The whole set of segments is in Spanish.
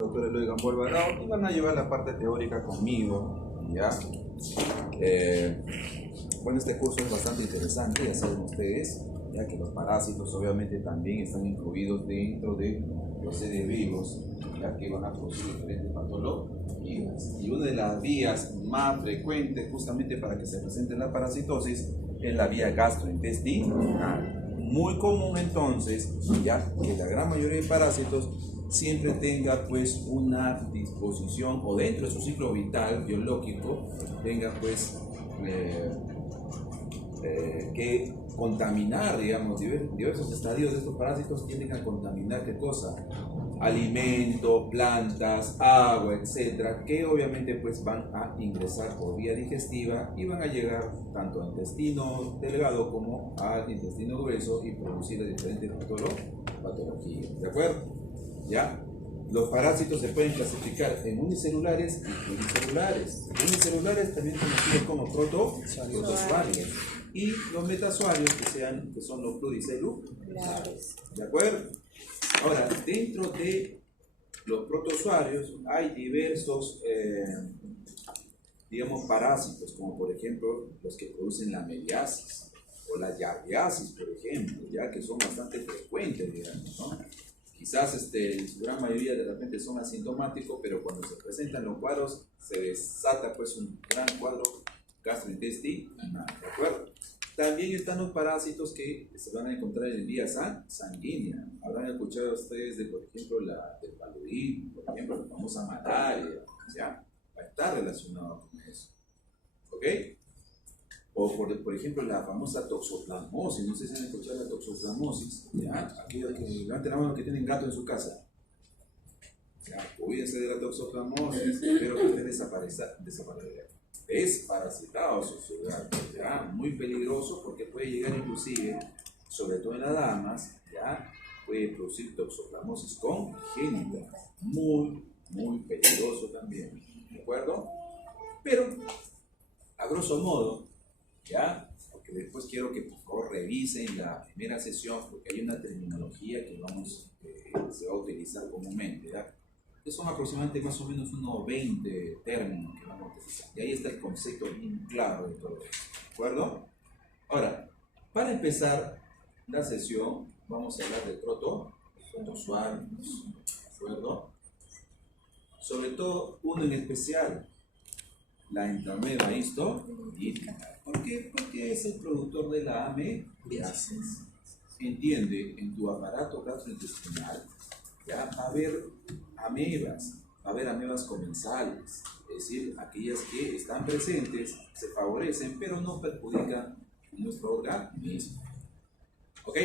Doctor Eloy Gamboa Alvarado, y van a llevar la parte teórica conmigo, ¿ya? Bueno, este curso es bastante interesante, ya saben ustedes, ya que los parásitos obviamente también están incluidos dentro de los seres vivos, ya que van a producir diferentes patologías. Y una de las vías más frecuentes justamente para que se presente la parasitosis es la vía gastrointestinal. Muy común entonces, ya que la gran mayoría de parásitos siempre tenga pues una disposición o dentro de su ciclo vital biológico tenga pues que contaminar, digamos, diversos estadios de estos parásitos tienden a contaminar ¿qué cosa? Alimento, plantas, agua, etcétera, que obviamente pues van a ingresar por vía digestiva y van a llegar tanto al intestino delgado como al intestino grueso y producir diferentes patologías, ¿de acuerdo? ¿Ya? Los parásitos se pueden clasificar en unicelulares y pluricelulares. Unicelulares también conocidos como protozoarios. Y los metazoarios que son los pluricelulares. ¿De acuerdo? Ahora, dentro de los protozoarios hay diversos, digamos, parásitos, como por ejemplo los que producen la meliasis o la yardiasis, por ejemplo, ya que son bastante frecuentes, digamos, ¿no? Quizás en su gran mayoría de repente son asintomáticos, pero cuando se presentan los cuadros se desata pues un gran cuadro gastrointestinal, ¿de acuerdo? También están los parásitos que se van a encontrar en vía sanguínea. Habrán escuchado ustedes de, por ejemplo, del paludismo, por ejemplo, la famosa malaria, ¿ya? Va a estar relacionado con eso, ¿ok? O por ejemplo la famosa toxoplasmosis, no sé si han escuchado la toxoplasmosis, ¿ya? Aquellos que levanten la mano que tienen gato en su casa. Ya, cuídense de la toxoplasmosis, pero que estén desparasitados sus gatos, ¿ya? Muy peligroso porque puede llegar inclusive, sobre todo en las damas, ¿ya? Puede producir toxoplasmosis congénita, muy peligroso también, ¿de acuerdo? Pero, a grosso modo, ¿ya? Porque después quiero que por favor revisen la primera sesión porque hay una terminología que se va a utilizar comúnmente, ¿ya? Que son aproximadamente más o menos unos 20 términos que vamos a utilizar. Y ahí está el concepto bien claro de todo esto, ¿de acuerdo? Ahora, para empezar la sesión, vamos a hablar de protozoarios, ¿de acuerdo? Sobre todo uno en especial, la Entamoeba histolítica. ¿Por qué? Porque es el productor de la amebiasis. Entiende, en tu aparato gastrointestinal ya va a haber amebas comensales, es decir, aquellas que están presentes, se favorecen, pero no perjudican nuestro organismo. ¿Ok?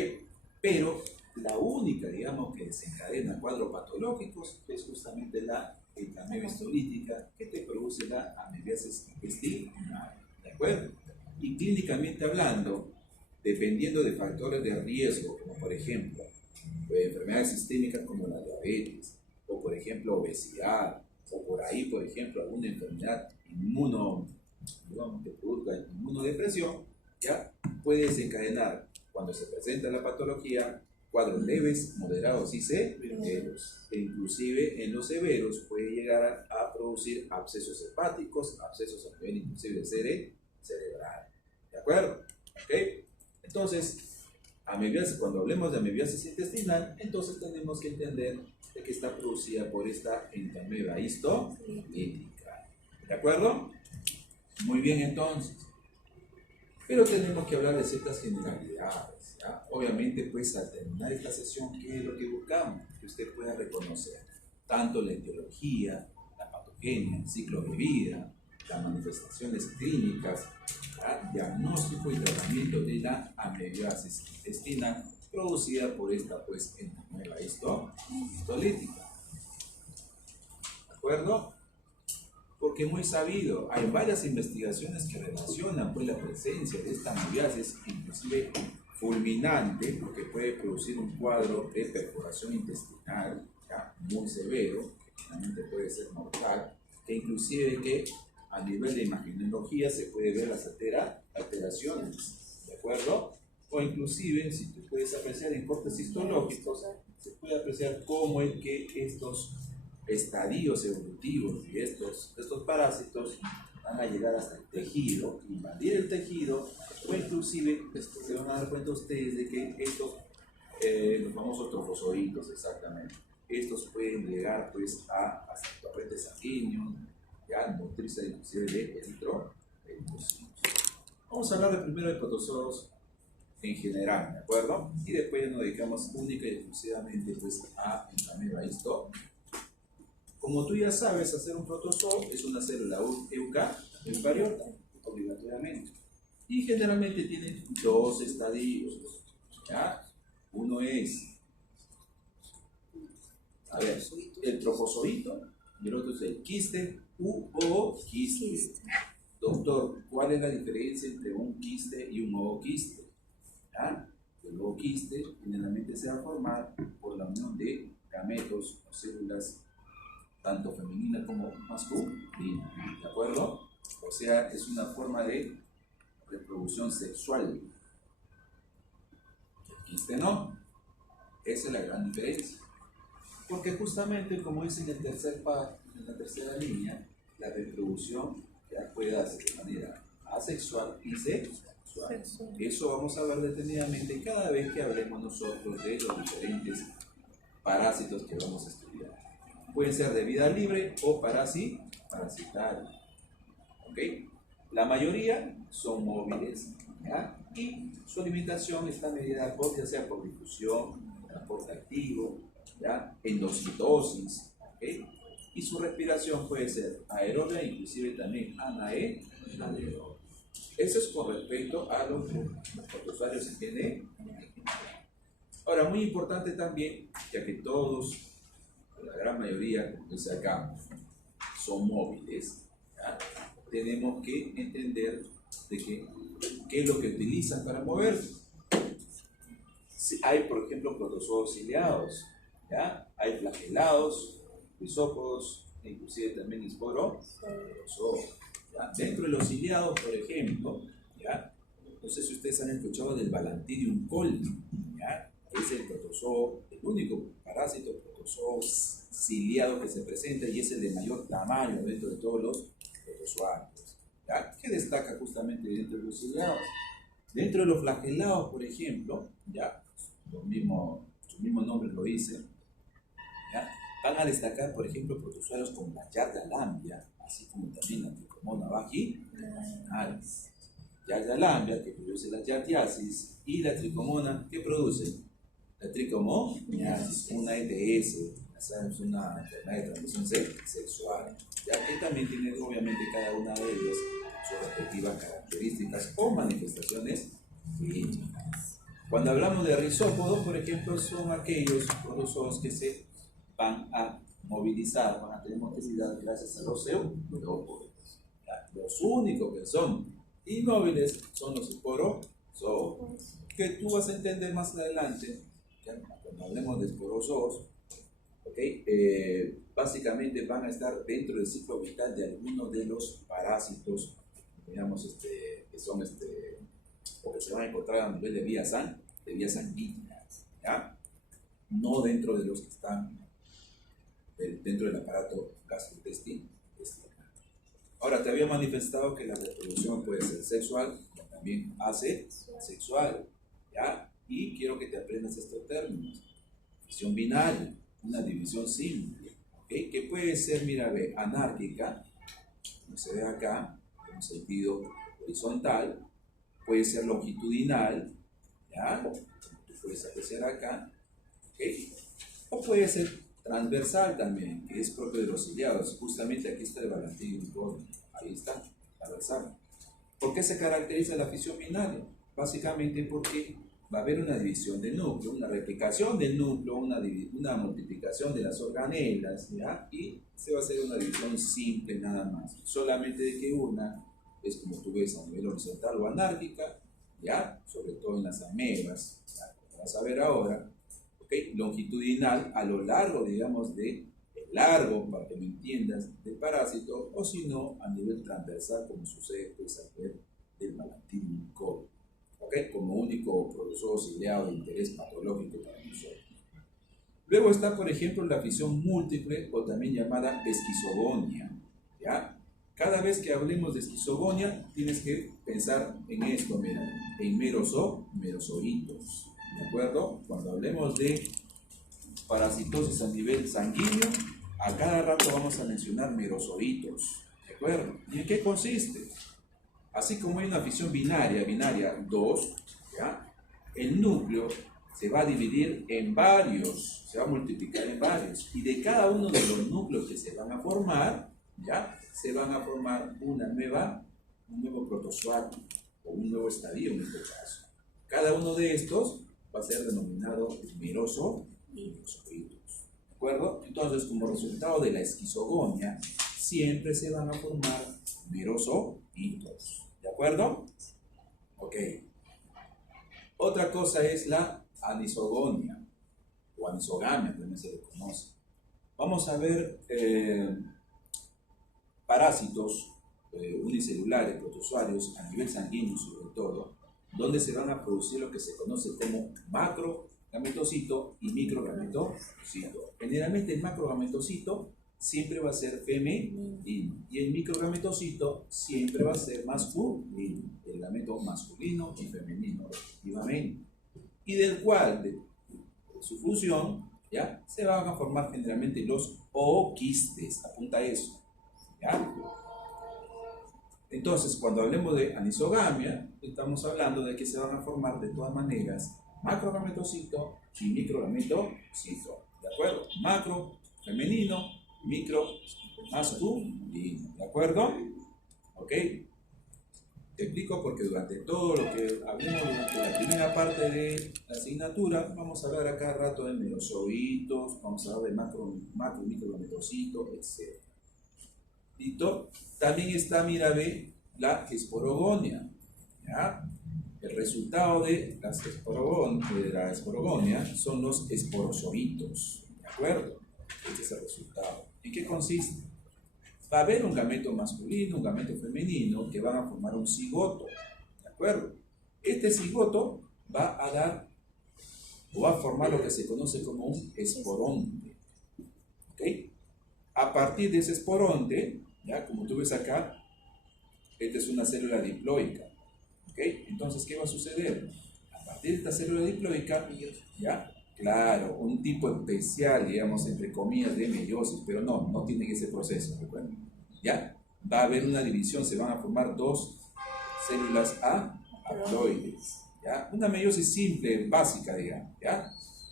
Pero la única, digamos, que desencadena cuadros patológicos es justamente la Entamoeba histolítica que te produce la amebiasis intestinal, ¿de acuerdo? Y clínicamente hablando, dependiendo de factores de riesgo, como por ejemplo enfermedades sistémicas como la diabetes, o por ejemplo obesidad, o por ahí por ejemplo alguna enfermedad que produzca inmunodepresión, ya puede desencadenar cuando se presenta la patología cuadros leves, moderados y severos, e inclusive en los severos puede llegar a producir abscesos hepáticos, abscesos a nivel inclusive cerebral, ¿de acuerdo? ¿Ok? Entonces, cuando hablemos de amebiasis intestinal, entonces tenemos que entender de que está producida por esta Entamoeba histolítica, ¿de acuerdo? Muy bien entonces, pero tenemos que hablar de ciertas generalidades, ¿ya? Obviamente pues al terminar esta sesión, ¿qué es lo que buscamos? Que usted pueda reconocer tanto la etiología, la patogenia, el ciclo de vida, las manifestaciones clínicas, ¿ya? Diagnóstico y tratamiento de la amebiasis intestinal producida por esta pues Entamoeba histolítica, ¿de acuerdo? Porque muy sabido, hay varias investigaciones que relacionan pues la presencia de esta amebiasis, inclusive fulminante, porque puede producir un cuadro de perforación intestinal, ¿ya? Muy severo, que finalmente puede ser mortal, que inclusive que a nivel de imagenología se puede ver las alteraciones, ¿de acuerdo? O inclusive, si tú puedes apreciar en cortes histológicos, se puede apreciar cómo es que estos estadios evolutivos de estos parásitos van a llegar hasta el tejido, invadir el tejido, o inclusive se van a dar cuenta ustedes de que estos, los famosos trofozoitos, exactamente, estos pueden llegar pues hasta el torrente sanguíneo, ya nutrirse inclusive de eritrocitos. Vamos a hablar primero de protozoos en general, ¿de acuerdo? Y después nos dedicamos única y exclusivamente pues a la histo. Como tú ya sabes, hacer un protozoo es una célula eucariota, obligatoriamente. Y generalmente tiene dos estadios, ¿ya? Uno es, a ver, el trofozoito y el otro es el quiste u ooquiste. Doctor, ¿cuál es la diferencia entre un quiste y un ooquiste? ¿Ya? El ooquiste generalmente se va a formar por la unión de gametos o células tanto femenina como masculina, ¿de acuerdo? O sea, es una forma de reproducción sexual. El quiste no. Esa es la gran diferencia. Porque justamente, como dice en el en la tercera línea, la reproducción ya puede darse de manera asexual y sexual. Eso vamos a ver detenidamente cada vez que hablemos nosotros de los diferentes parásitos que vamos a estudiar. Pueden ser de vida libre o parasitarios. ¿Ok? La mayoría son móviles, ¿ya? Y su alimentación está medida por, ya sea por difusión, transporte activo, ¿ya? Endocitosis, ¿ok? Y su respiración puede ser aeróbica, inclusive también anaeróbica. Eso es con respecto a los protozoarios en general. Ahora, muy importante también, ya que todos, la gran mayoría, como dice acá, son móviles, ¿ya? Tenemos que entender de qué es lo que utilizan para moverse. Si hay, por ejemplo, protozoos ciliados, ¿ya? Hay flagelados, lisópodos, inclusive también esporozoos. Dentro de los ciliados, por ejemplo, ¿ya? No sé si ustedes han escuchado del Balantidium coli, ¿ya? Es el protozoo, el único parásito protozoo ciliado que se presenta y es el de mayor tamaño dentro de todos los protozoarios, ¿ya? ¿Qué destaca justamente dentro de los ciliados? Dentro de los flagelados, por ejemplo, ¿ya? Su mismo nombre lo dice, ¿ya? Van a destacar, por ejemplo, protozoarios como la Yardia lambia, así como también la Tricomona vaginalis. Yardia lambia, que produce la yardiasis, y la Tricomona, que produce la tricomoniasis, una ETS, es una enfermedad de transmisión sexual, ya que también tiene obviamente cada una de ellas sus respectivas características o manifestaciones clínicas. Cuando hablamos de rizópodos, por ejemplo, son aquellos protozoos que se van a movilizar, van a tener motilidad gracias a los eutrópodos. Los únicos que son inmóviles son los esporozoos, que tú vas a entender más adelante, ¿ya? Cuando hablemos de esporozoos, ¿okay? Básicamente van a estar dentro del ciclo vital de algunos de los parásitos, digamos, que son o que se van a encontrar a nivel de vías sanguíneas, ¿ya? No dentro de los que están dentro del aparato gastrointestinal. Ahora, te había manifestado que la reproducción puede ser sexual, pero también asexual, ¿ya? Y quiero que te aprendas estos términos. División binaria, una división simple, ¿okay? Que puede ser, mira, ve, anárquica, como se ve acá, en un sentido horizontal, puede ser longitudinal, ¿ya? Como tú puedes apreciar acá, ¿okay? O puede ser transversal también, que es propio de los ciliados. Justamente aquí está el Balantidium coli, ahí está, transversal. ¿Por qué se caracteriza la fisión binaria? Básicamente porque va a haber una división del núcleo, una replicación del núcleo, una multiplicación de las organelas, ¿ya? Y se va a hacer una división simple nada más. Solamente de que una es, como tú ves, a nivel horizontal o anárquica, ¿ya? Sobre todo en las amebas, ¿ya? Como vas a ver ahora, ¿okay? Longitudinal a lo largo, digamos, de el largo, para que me entiendas, del parásito, o si no, a nivel transversal, como sucede pues al ver del Balantidium coli, ¿okay? Como único protozoo ciliado de interés patológico para nosotros. Luego está, por ejemplo, la fisión múltiple o también llamada esquizogonia. ¿Ya? Cada vez que hablemos de esquizogonia, tienes que pensar en esto, mira, en merozoitos. ¿De acuerdo? Cuando hablemos de parasitosis a nivel sanguíneo, a cada rato vamos a mencionar merozoitos. ¿De acuerdo? ¿Y en qué consiste? Así como hay una fisión binaria 2, ¿ya? El núcleo se va a dividir en varios, se va a multiplicar en varios, y de cada uno de los núcleos que se van a formar, ¿ya? Se van a formar un nuevo protozoario, o un nuevo estadio en este caso. Cada uno de estos va a ser denominado merozoitos. ¿De acuerdo? Entonces, como resultado de la esquizogonia, siempre se van a formar merozoitos. ¿De acuerdo? Ok. Otra cosa es la anisogonia, o anisogamia también se le conoce. Vamos a ver parásitos unicelulares, protozoarios, a nivel sanguíneo sobre todo, donde se van a producir lo que se conoce como macrogametocito y microgametocito. Generalmente el macrogametocito siempre va a ser femenino y el microgametocito siempre va a ser masculino, el gameto masculino y femenino respectivamente, y del cual de su función, ¿ya? Se van a formar generalmente los ooquistes, apunta eso, ¿ya? Entonces, cuando hablemos de anisogamia, estamos hablando de que se van a formar de todas maneras macrogametocito y microgametocito, ¿de acuerdo? Macro, femenino, micro, masculino, ¿de acuerdo? ¿Ok? Te explico porque durante todo lo que hablemos durante la primera parte de la asignatura, vamos a hablar a cada rato de merozoitos, vamos a hablar de macro y microgametocitos, etc. ¿Listo? También está, mira, ve, la esporogonia, ¿ya? El resultado de la esporogonia son los esporozoitos, ¿de acuerdo? Este es el resultado. ¿En qué consiste? Va a haber un gameto masculino, un gameto femenino que van a formar un cigoto, ¿de acuerdo? Este cigoto va a dar o va a formar lo que se conoce como un esporonte, ¿ok? A partir de ese esporonte, ya como tú ves acá, esta es una célula diploica, ¿ok? Entonces, ¿qué va a suceder? A partir de esta célula diploica, ya, claro, un tipo especial, digamos, entre comillas, de meiosis, pero no tienen ese proceso, ¿recuerdan? ¿Ya? Va a haber una división, se van a formar dos células haploides, ¿ya? Una meiosis simple, básica, digamos, ¿ya?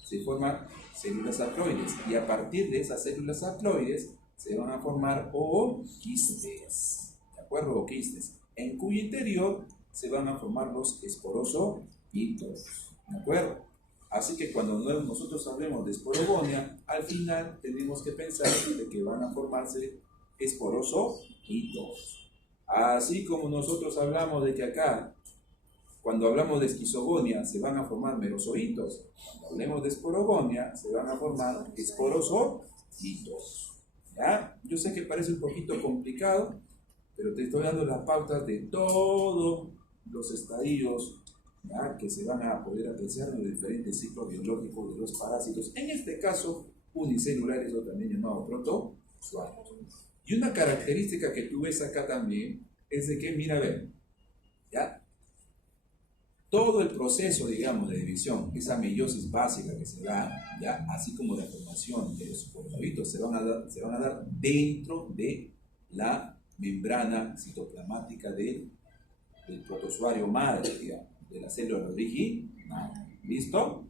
Se forman células haploides, y a partir de esas células haploides se van a formar ooquistes, ¿de acuerdo? Ooquistes, en cuyo interior se van a formar los esporozoitos, ¿de acuerdo? Así que cuando nosotros hablemos de esporogonia, al final tenemos que pensar de que van a formarse esporozoitos. Así como nosotros hablamos de que acá, cuando hablamos de esquizogonia, se van a formar merozoitos, cuando hablemos de esporogonia, se van a formar esporozoitos. ¿Ya? Yo sé que parece un poquito complicado, pero te estoy dando las pautas de todos los estadios, ¿ya? Que se van a poder apreciar en los diferentes ciclos biológicos de los parásitos, en este caso unicelulares o también llamados protozoarios. Y una característica que tú ves acá también es de que, mira, a ver, ¿ya? Todo el proceso, digamos, de división, esa meiosis básica que se da, ¿ya? Así como la formación de los esporozoitos, se van a dar dentro de la membrana citoplasmática del protozoario madre, digamos, de la célula original. ¿Listo?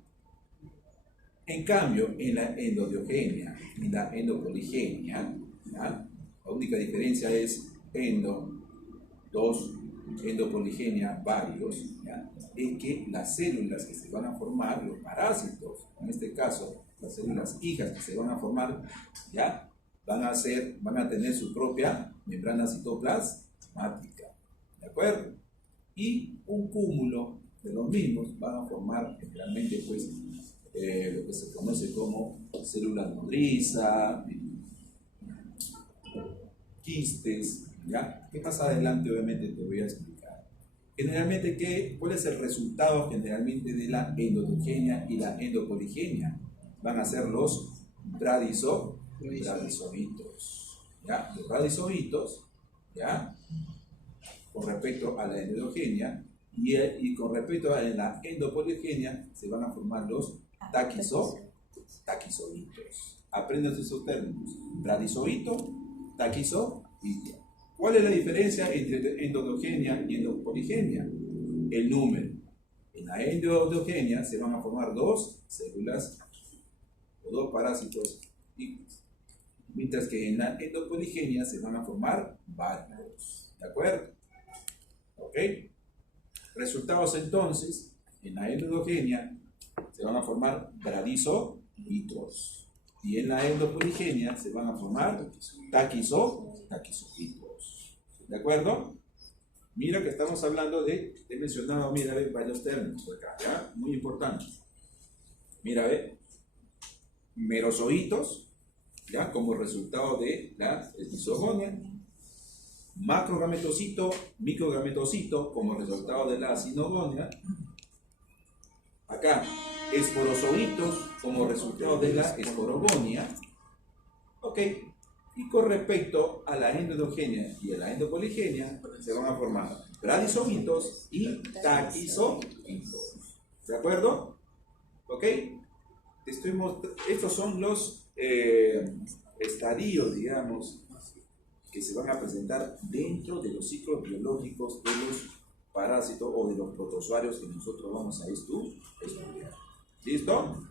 En cambio, en la endobiogenia y la endopoligenia, ¿ya? La única diferencia es endopoligenia varios, ¿ya? Es que las células que se van a formar, los parásitos, en este caso las células hijas que se van a formar, ¿ya? Van a tener su propia membrana citoplasmática, ¿de acuerdo? Y un cúmulo de los mismos van a formar generalmente, pues, lo que se conoce como células nodriza, quistes, ¿ya? Que más adelante obviamente te voy a explicar. Generalmente, ¿cuál es el resultado generalmente de la endobiogenia y la endopoligenia? van a ser los bradizovitos. ¿Ya? Los bradizovitos, ¿ya? Con respecto a la endogenia y con respecto a la endopoligenia se van a formar los taquizovitos. Aprendan esos términos. Bradizovito, taquizovito. ¿Cuál es la diferencia entre endogenia y endopoligenia? El número. En la endogenia se van a formar dos células o dos parásitos, mientras que en la endopoligenia se van a formar varios. ¿De acuerdo? ¿Ok? Resultados entonces, en la endogenia se van a formar bradizovitos y en la endopoligenia se van a formar taquizovitos. ¿De acuerdo? Mira que estamos hablando he mencionado, mira, ve, varios términos acá, ¿ya? Muy importantes. Mira, ve, merozoitos, ¿ya? Como resultado de la esquizogonia. Macrogametocito, microgametocito, como resultado de la sinogonia. Acá, esporozoitos, como resultado de la esporogonia. Ok. Y con respecto a la endogenia y a la endopoligenia, se van a formar bradizovitos y taquizovitos. ¿De acuerdo? ¿Ok? Estos son los estadios, digamos, que se van a presentar dentro de los ciclos biológicos de los parásitos o de los protozoarios que nosotros vamos a estudiar. ¿Listo?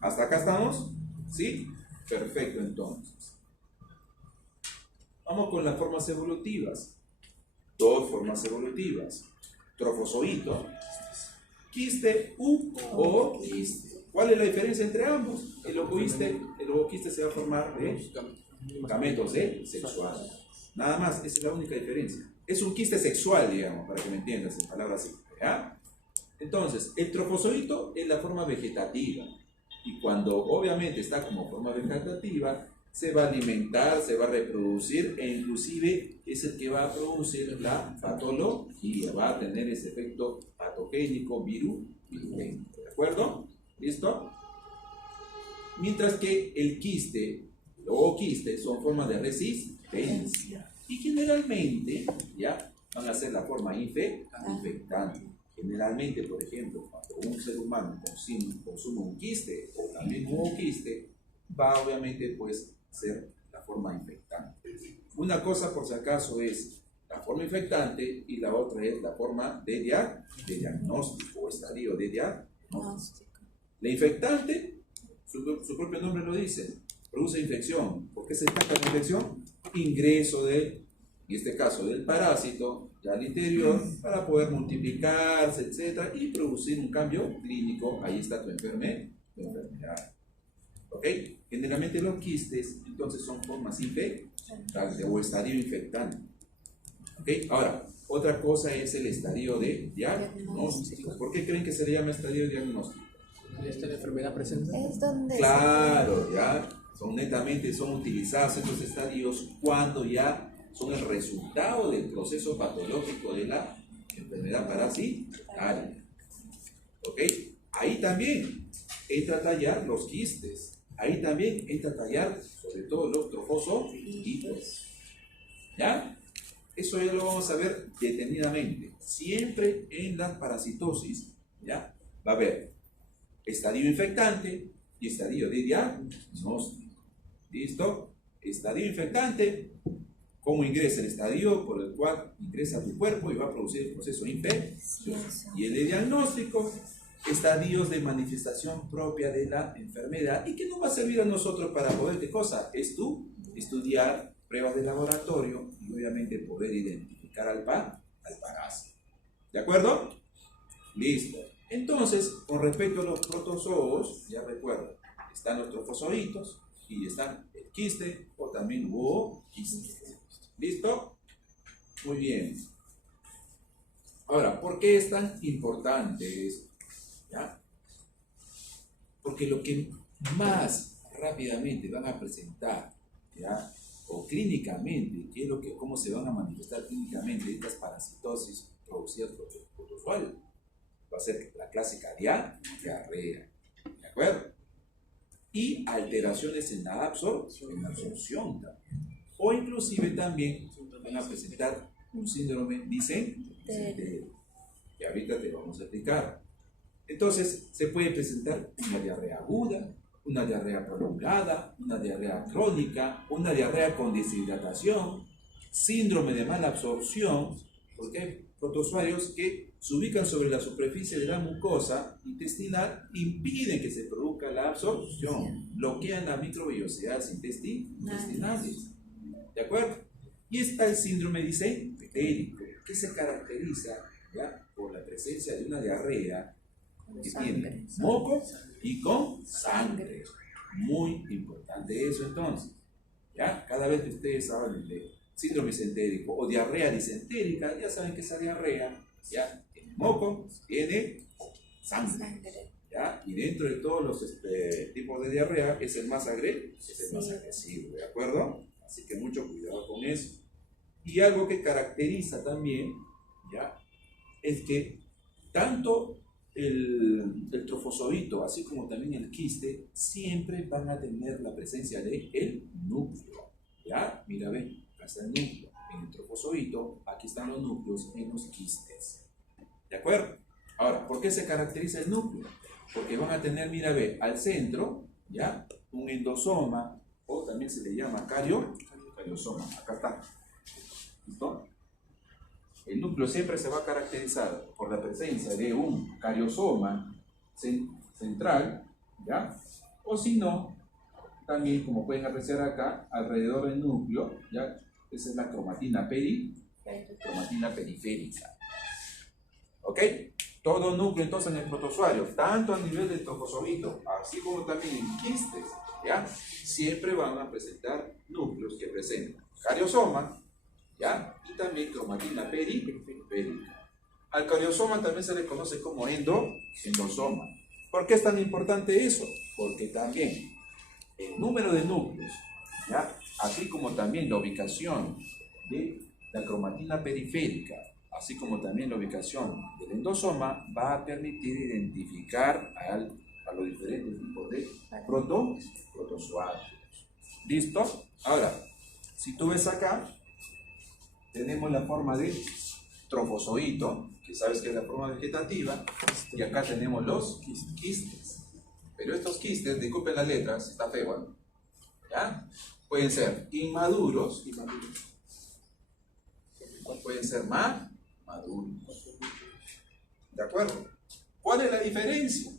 ¿Hasta acá estamos? ¿Sí? Perfecto, entonces. Vamos con las formas evolutivas. Dos formas evolutivas. Trofozoito, quiste u ooquiste. ¿Cuál es la diferencia entre ambos? El ooquiste se va a formar de gametos sexuales. Nada más, esa es la única diferencia. Es un quiste sexual, digamos, para que me entiendas en palabras simples. ¿Ya? Entonces, el trofozoito es la forma vegetativa. Y cuando obviamente está como forma vegetativa, se va a alimentar, se va a reproducir e inclusive es el que va a producir la patología, va a tener ese efecto patogénico, virulento. ¿De acuerdo? ¿Listo? Mientras que el quiste o quiste son formas de resistencia y generalmente ya van a ser la forma infectante. Generalmente, por ejemplo, cuando un ser humano consume un quiste o también un ooquiste, va obviamente pues ser la forma infectante. Una cosa por si acaso es la forma infectante y la otra es la forma de diagnóstico o estadio de diagnóstico. La infectante, su propio nombre lo dice, produce infección. ¿Por qué se destaca la infección? Ingreso en este caso del parásito ya al interior para poder multiplicarse, etc. y producir un cambio clínico. Ahí está tu enfermedad. ¿Ok? Generalmente los quistes entonces son formas infectantes o estadio infectante. ¿Ok? Ahora, otra cosa es el estadio de diagnóstico. ¿Por qué creen que se le llama estadio de diagnóstico? ¿Esta enfermedad presente? Es donde claro, ya son utilizados estos estadios cuando ya son el resultado del proceso patológico de la enfermedad parasitaria. ¿Ok? Ahí también entra a tallar los quistes. Ahí también entra a tallar sobre todo los trofozoitos. ¿Ya? Eso ya lo vamos a ver detenidamente. Siempre en la parasitosis, ¿ya? Va a haber estadio infectante y estadio de diagnóstico. ¿Listo? Estadio infectante, ¿cómo ingresa el estadio por el cual ingresa a tu cuerpo y va a producir el proceso infeccioso? Y el de diagnóstico, estadios de manifestación propia de la enfermedad y que nos va a servir a nosotros para poder, ¿qué cosa? Estudiar pruebas de laboratorio y obviamente poder identificar al parásito. ¿De acuerdo? Listo. Entonces, con respecto a los protozoos, ya recuerdo, están los trofozoitos y están el quiste o también ooquiste. ¿Listo? Muy bien. Ahora, ¿por qué es tan importante esto? ¿Ya? Porque lo que más rápidamente van a presentar, ¿ya? O clínicamente, ¿qué es cómo se van a manifestar clínicamente estas parasitosis producidas por los protozoarios? Va a ser la clásica diarrea. ¿De acuerdo? y alteraciones en la absorción también. O inclusive también van a presentar un síndrome disentérico, que ahorita te vamos a explicar. Entonces, se puede presentar una diarrea aguda, una diarrea prolongada, una diarrea crónica, una diarrea con deshidratación, síndrome de mala absorción, porque hay protozoarios que se ubican sobre la superficie de la mucosa intestinal, impiden que se produzca la absorción, bloquean las microvellosidades intestinales. ¿De acuerdo? Y está el síndrome disentérico, que se caracteriza, ¿ya?, por la presencia de una diarrea que tiene moco y con sangre. Muy importante eso entonces. ¿Ya? Cada vez que ustedes hablan de síndrome disentérico o diarrea disentérica, ya saben que esa diarrea, ¿ya?, tiene moco, tiene sangre. ¿Ya? Y dentro de todos los tipos de diarrea es el más agresivo, ¿de acuerdo? Así que mucho cuidado con eso. Y algo que caracteriza también, ¿ya?, es que tanto el trofozoito, así como también el quiste, siempre van a tener la presencia del núcleo. ¿Ya? Mira, ven, acá está el núcleo. En el trofozoito, aquí están los núcleos en los quistes. ¿De acuerdo? Ahora, ¿por qué se caracteriza el núcleo? Porque van a tener, mira, ve, al centro, ¿ya?, un endosoma, o también se le llama cariosoma. Acá está. ¿Listo? El núcleo siempre se va a caracterizar por la presencia de un cariosoma central, ¿ya? O si no, también, como pueden apreciar acá, alrededor del núcleo, ¿ya?, esa es la cromatina periférica. ¿Ok? Todo núcleo entonces en el protozoario, tanto a nivel del trofozoito, así como también en quistes, ¿ya?, siempre van a presentar núcleos que presentan cariosoma, ¿ya?, y también cromatina periférica. Al cariosoma también se le conoce como endosoma. ¿Por qué es tan importante eso? Porque también el número de núcleos, ¿ya?, así como también la ubicación de la cromatina periférica, así como también la ubicación del endosoma, va a permitir identificar a los diferentes tipos de protozoarios. ¿Listo? Ahora, si tú ves acá, tenemos la forma de trofozoito, que sabes que es la forma vegetativa, y acá tenemos los quistes. Pero estos quistes, disculpen las letras, está feo, ¿no? ¿Ya? Pueden ser inmaduros, pueden ser maduros. ¿De acuerdo? ¿Cuál es la diferencia?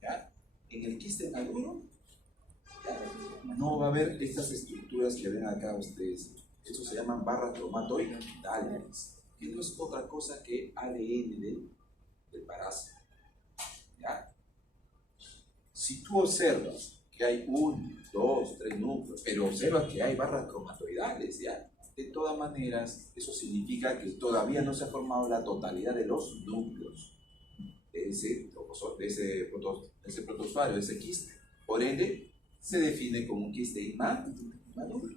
¿Ya? En el quiste maduro, no va a haber estas estructuras que ven acá ustedes. Estos se llaman barras cromatoidales, que no es otra cosa que ADN del parásito. ¿Ya? Si tú observas que hay 1, 2, 3 núcleos, pero observas que hay barras cromatoidales, ¿ya?, de todas maneras, eso significa que todavía no se ha formado la totalidad de los núcleos de ese protozoario, de ese quiste. Por ende, se define como un quiste inmaduro.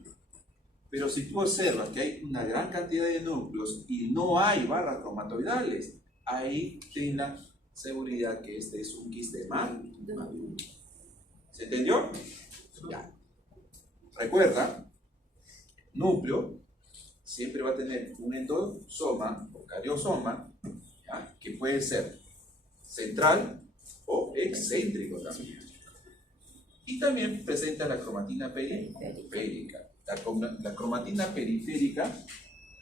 Pero si tú observas que hay una gran cantidad de núcleos y no hay barras cromatoidales, ahí ten la seguridad que este es un quiste maduro. ¿Se entendió? Ya. Recuerda, núcleo siempre va a tener un endosoma o cariosoma, ¿ya?, que puede ser central o excéntrico también. Y también presenta la cromatina periférica. La cromatina periférica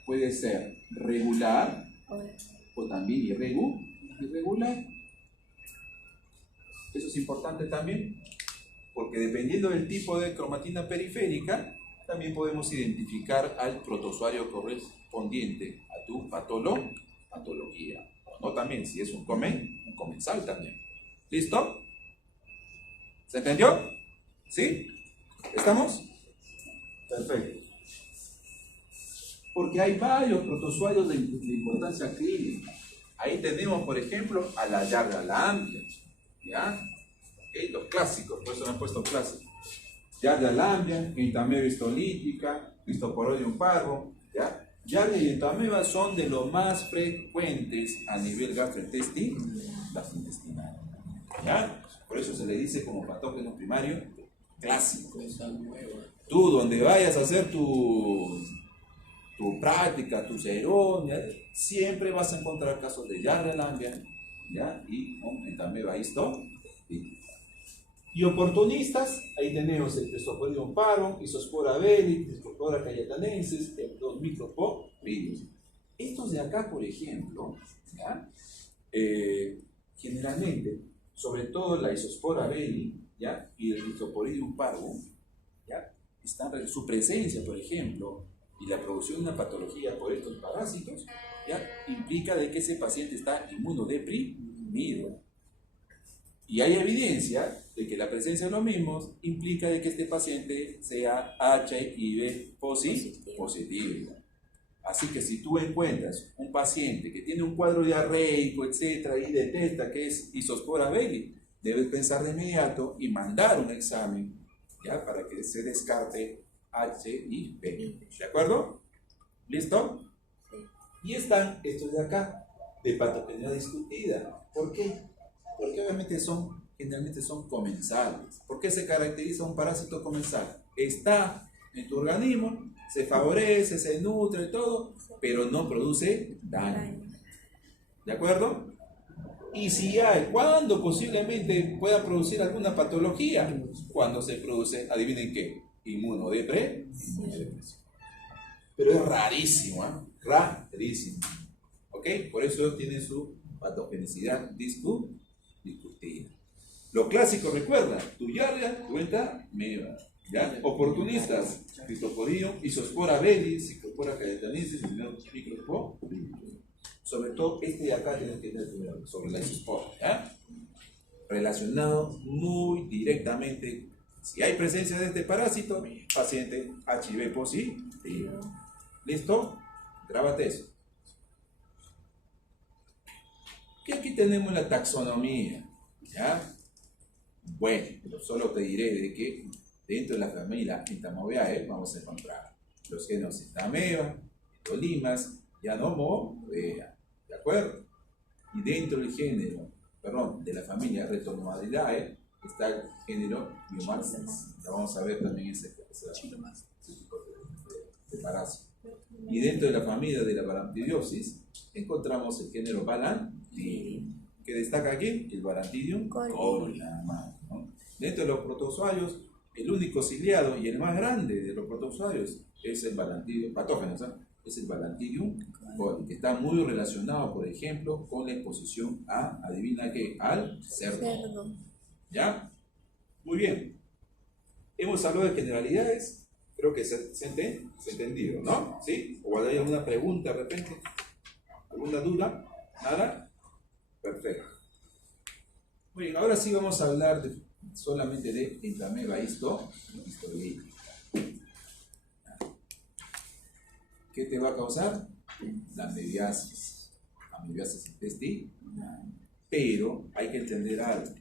puede ser regular o también irregular. Eso es importante también, porque dependiendo del tipo de cromatina periférica, también podemos identificar al protozoario correspondiente a tu patología. O no también, si es un comensal también. ¿Listo? ¿Se entendió? ¿Sí? ¿Estamos? Perfecto. Porque hay varios protozoarios de importancia clínica. Ahí tenemos, por ejemplo, a la Yardia lamblia, ¿ya? ¿Okay? Los clásicos, por eso me han puesto clásicos. Yardia lamblia, Entamoeba histolítica, Histoporoideum parvo, ¿ya? Yardia y Entamoeba son de los más frecuentes a nivel gastrointestinal, ¿ya? Por eso se le dice como patógeno primario clásico. Cosa nueva. Tú donde vayas a hacer tu práctica, tu ceremonia, siempre vas a encontrar casos de Jarrelandia, ¿ya? Y Entameba Isto. Y oportunistas, ahí tenemos el Crisoporidium parum, Isospora belli, Crisopora cayetanensis, los microporidios. Estos de acá, por ejemplo, ¿ya? Generalmente, sobre todo la Isospora belli, ¿ya? Y el Crisoporidium parum, ¿ya? Su presencia, por ejemplo, y la producción de una patología por estos parásitos, ¿ya? Implica de que ese paciente está inmunodeprimido. Y hay evidencia de que la presencia de los mismos implica de que este paciente sea HIV positivo. Así que si tú encuentras un paciente que tiene un cuadro diarreico, etcétera, y detecta que es Isospora belli, debes pensar de inmediato y mandar un examen, ¿ya? Para que se descarte HIV. ¿De acuerdo? ¿Listo? Y están estos de acá, de patogenia discutida. ¿Por qué? Porque obviamente generalmente son comensales. ¿Por qué se caracteriza un parásito comensal? Está en tu organismo, se favorece, se nutre, todo, pero no produce daño. ¿De acuerdo? Y si hay, ¿cuándo posiblemente pueda producir alguna patología? Cuando se produce, adivinen qué, inmunodepresión. Pero es rarísimo, ¿eh? Rarísimo. ¿Ok? Por eso tiene su patogenicidad discutida. Lo clásico, recuerda, tu yardia, cuenta, meva. ¿Ya? Oportunistas, Crisoporidium, Isospora belli, Cicropora cayetanensis, microporidium. Sobre todo este de acá tiene que tener cuidado, sobre la isospora, ¿ya? Relacionado muy directamente, si hay presencia de este parásito, paciente HIV positivo. ¿Listo? Grábate eso. Que aquí tenemos la taxonomía, ¿ya? Bueno, solo te diré de que dentro de la familia Entamoebae vamos a encontrar los géneros Entameba, Tolimas, Yanomobea, ¿de acuerdo? Y dentro del género, de la familia Retonomadidae está el género Biomaxis. Ya vamos a ver también ese tipo de parásito. Y dentro de la familia de la Balantidiopsis encontramos el género Balantidium. ¿Qué destaca aquí? El Balantidium coli, nada más, ¿no? Dentro de los protozoarios, el único ciliado y el más grande de los protozoarios es el Balantidium, patógenos, ¿eh? Es el Balantidium coli, que está muy relacionado, por ejemplo, con la exposición a, adivina qué, al cerdo. ¿Ya? Muy bien. Hemos hablado de generalidades, creo que se ha entendido, ¿no? ¿Sí? ¿O hay alguna pregunta de repente? ¿Alguna duda? ¿Nada? Perfecto. Muy bien, ahora sí vamos a hablar solamente de Entamoeba histolítica. ¿Qué te va a causar? La amebiasis. Amebiasis intestinal. Pero hay que entender algo.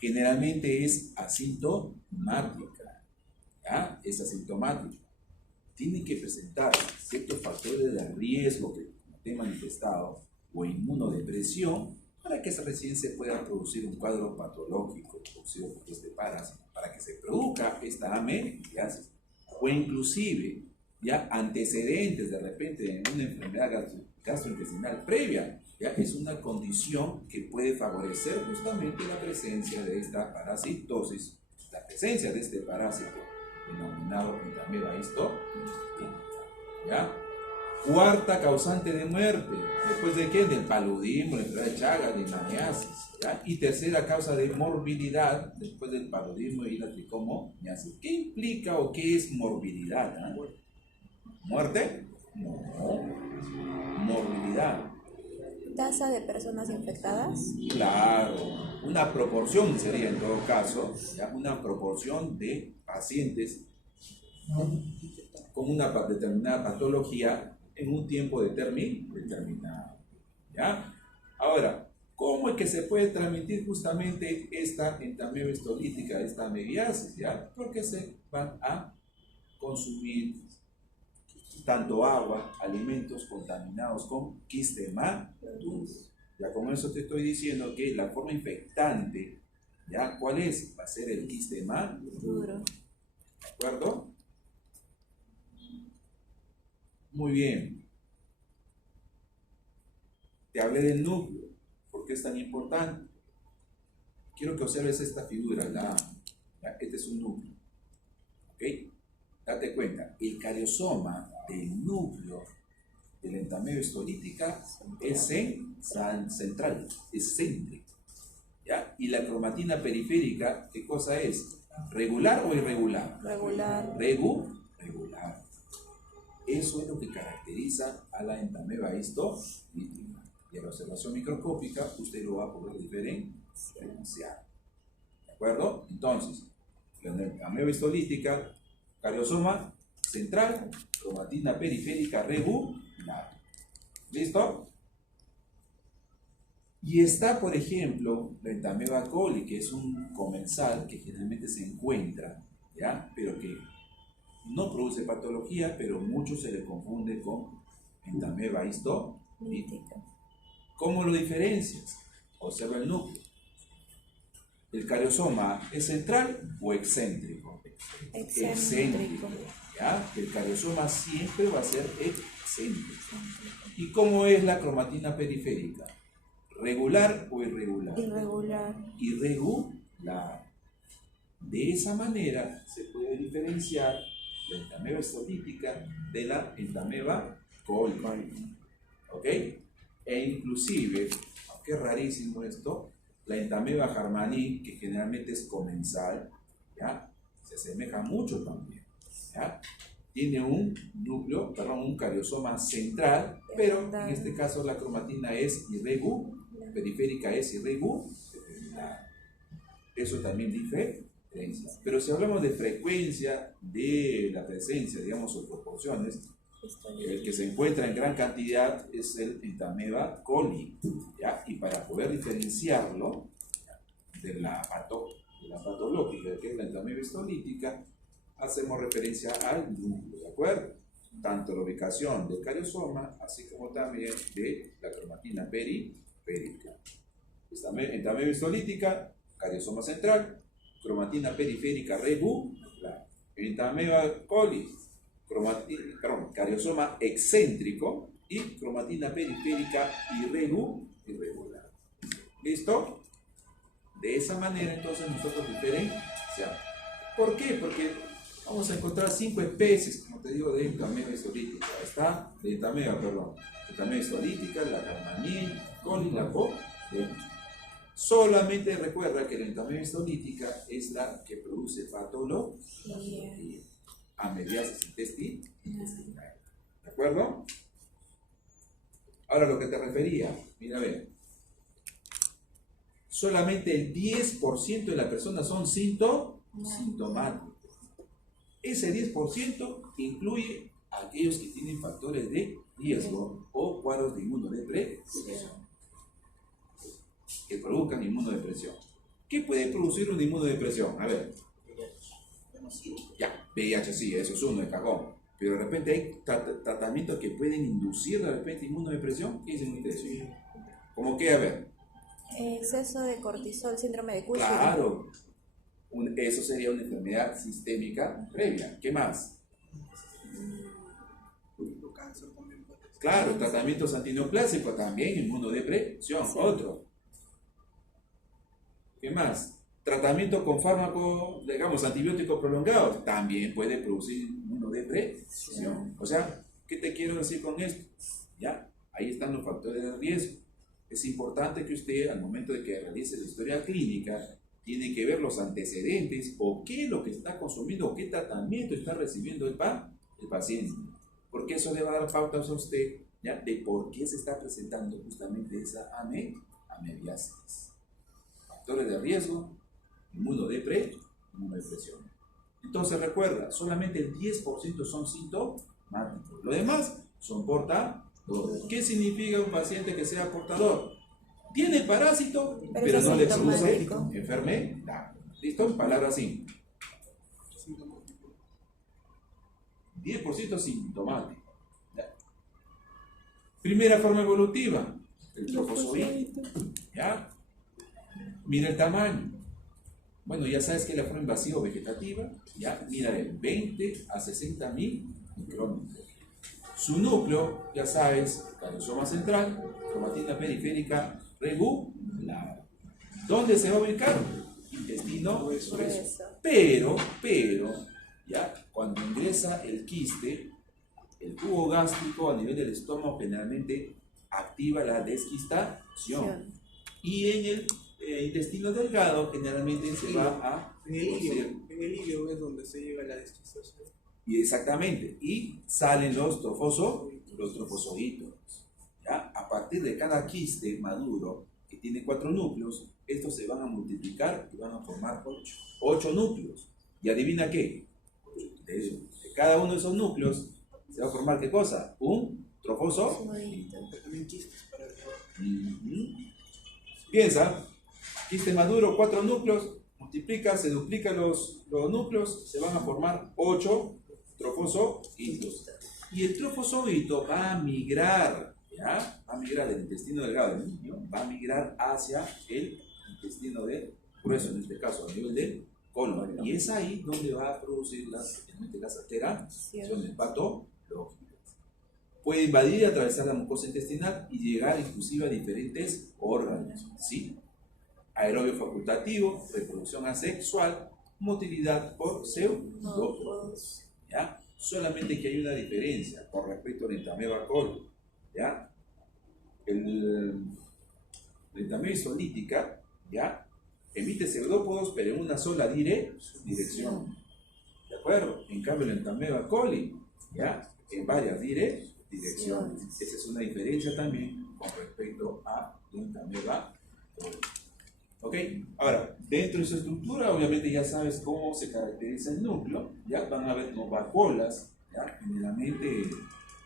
Generalmente es asintomática. ¿Ya? Es asintomática. Tiene que presentar ciertos factores de riesgo que te he manifestado o inmunodepresión para que recién se pueda producir un cuadro patológico producido por este parásito, para que se produzca esta amebiasis. O inclusive ya antecedentes de repente en una enfermedad gastrointestinal previa, ya es una condición que puede favorecer justamente la presencia de esta parasitosis, la presencia de este parásito denominado Entamoeba histolítica. ¿Ya? Cuarta causante de muerte, ¿después de qué? Del paludismo, la enfermedad de Chagas, de maniasis, ¿ya? Y tercera causa de morbilidad, después del paludismo y la tricomomiasis. ¿Qué implica o qué es morbilidad? ¿Muerte? No. Morbilidad. ¿Tasa de personas infectadas? Claro, una proporción sería en todo caso, ¿ya? Una proporción de pacientes con una determinada patología en un tiempo determinado. ¿Ya? Ahora, ¿cómo es que se puede transmitir justamente esta Entamoeba histolítica, esta amebiasis? ¿Ya? Porque se van a consumir tanto agua, alimentos contaminados con Quiste matus. Ya con eso te estoy diciendo que la forma infectante ¿Ya? ¿Cuál es? Va a ser el quiste Duro. ¿De acuerdo? Muy bien. Te hablé del núcleo. ¿Por qué es tan importante? Quiero que observes esta figura, este es un núcleo. ¿Ok? Date cuenta, el cariosoma del núcleo de la entameba histolítica es central, es céntrico. ¿Ya? Y la cromatina periférica, ¿qué cosa es? ¿Regular o irregular? Regular. Regular. Eso es lo que caracteriza a la entameba histolítica. Y a la observación microscópica usted lo va a poder diferenciar. ¿De acuerdo? Entonces, la entameba histolítica, cariosoma central, cromatina periférica regular. ¿Listo? Y está, por ejemplo, la entameba coli, que es un comensal que generalmente se encuentra, ¿ya? Pero que no produce patología, pero mucho se le confunde con entameba histolítica. ¿Cómo lo diferencias? Observa el núcleo. ¿El cariosoma es central o excéntrico? Excéntrico. ¿Ya? El cariosoma siempre va a ser excéntrico. ¿Y cómo es la cromatina periférica? ¿Regular o irregular? Irregular. Irregular. De esa manera se puede diferenciar la entameba histolítica de la entameba coli. ¿Ok? E inclusive, aunque es rarísimo esto, la entameba harmaní, que generalmente es comensal, ¿ya? Se asemeja mucho también, ¿ya? Tiene un núcleo, un cariosoma central, pero en este caso la cromatina es irregular, periférica es irregular. Eso también diferencia. Pero si hablamos de frecuencia de la presencia, digamos, o proporciones, el que se encuentra en gran cantidad es el entameba coli, ¿ya? Y para poder diferenciarlo de la patológica, que es la entameba histolítica, hacemos referencia al núcleo, ¿de acuerdo? Tanto la ubicación del cariosoma, así como también de la cromatina periférica. Entameba histolítica, cariosoma central, cromatina periférica regular. Entameba coli, cariosoma excéntrico y cromatina periférica irregular. ¿Listo? De esa manera entonces nosotros diferenciamos. ¿Por qué? Porque vamos a encontrar 5 especies, como te digo, de entameba histolítica. Está de entameba histolítica, la harmaní, coli, la coli. Solamente recuerda que la entameba histolítica es la que produce patología. Ameliasis intestinal. ¿De acuerdo? Ahora lo que te refería, mira a ver. Solamente el 10% de las personas son sintomáticos. Ese 10% incluye a aquellos que tienen factores de riesgo o cuadros de inmunodepresión que provocan inmunodepresión. ¿Qué puede producir una inmunodepresión? A ver. Ya, VIH sí, eso es uno de cajón. Pero de repente hay tratamientos que pueden inducir de repente inmunodepresión. ¿Qué es inmunodepresión? ¿Cómo qué? A ver. Exceso de cortisol, síndrome de Cushing. Claro. Eso sería una enfermedad sistémica previa. ¿Qué más? Claro, tratamientos antineoplásicos también, inmunodepresión. Sí. Otro. ¿Qué más? Tratamiento con fármaco, digamos, antibiótico prolongado, también puede producir inmunodepresión. Sí. O sea, ¿qué te quiero decir con esto? Ya, ahí están los factores de riesgo. Es importante que usted, al momento de que realice la historia clínica, tiene que ver los antecedentes o qué es lo que está consumiendo o qué tratamiento está recibiendo el paciente. Porque eso le va a dar pautas a usted, ¿ya?, de por qué se está presentando justamente esa ameliasis. Factores de riesgo, inmunodepresión. Entonces recuerda, solamente el 10% son sintomáticos. Lo demás son portadores. ¿Qué significa un paciente que sea portador? Tiene parásito, pero no le produce enfermedad. ¿Listo? Palabras simples. 10% sintomático. Primera forma evolutiva, el trofozoide. ¿Ya? Mira el tamaño. Bueno, ya sabes que la forma invasiva o vegetativa, ya, mira, de 20 a 60.000 micrómetros. Su núcleo, ya sabes, cardiosoma central, cromatina periférica regular. ¿Dónde se va a ubicar? Intestino grueso. Pero, ya, cuando ingresa el quiste, el tubo gástrico a nivel del estómago generalmente activa la desquistación. Y en el intestino delgado generalmente se va a En el hígado es donde se llega a la desquistación. Y exactamente, y salen los trofozoitos. ¿Ya? A partir de cada quiste maduro, que tiene 4 núcleos, estos se van a multiplicar y van a formar 8 núcleos. ¿Y adivina qué? De cada uno de esos núcleos se va a formar ¿qué cosa? Un trofozoito. También quistes para Piensa, quiste maduro, 4 núcleos, multiplica, se duplican los núcleos, se van a formar 8 trofozoitos. Y el trofozoito va a migrar, ¿ya? Va a migrar del intestino delgado del niño, va a migrar hacia el intestino grueso, en este caso, a nivel del colon. Y es ahí donde va a producir las alteraciones patológicas. Puede invadir y atravesar la mucosa intestinal y llegar inclusive a diferentes órganos, ¿sí? Aerobio facultativo, reproducción asexual, motilidad por pseudopodos, ¿ya? Solamente que hay una diferencia con respecto al Entamoeba coli, ¿ya? La Entamoeba histolítica, ¿ya? Emite pseudópodos, pero en una sola dirección, ¿de acuerdo? En cambio, el Entamoeba coli, ¿ya? En varias direcciones. Esa es una diferencia también con respecto a la Entamoeba coli. ¿Ok? Ahora, dentro de su estructura, obviamente ya sabes cómo se caracteriza el núcleo. Ya van a haber no vacuolas, ¿ya? Generalmente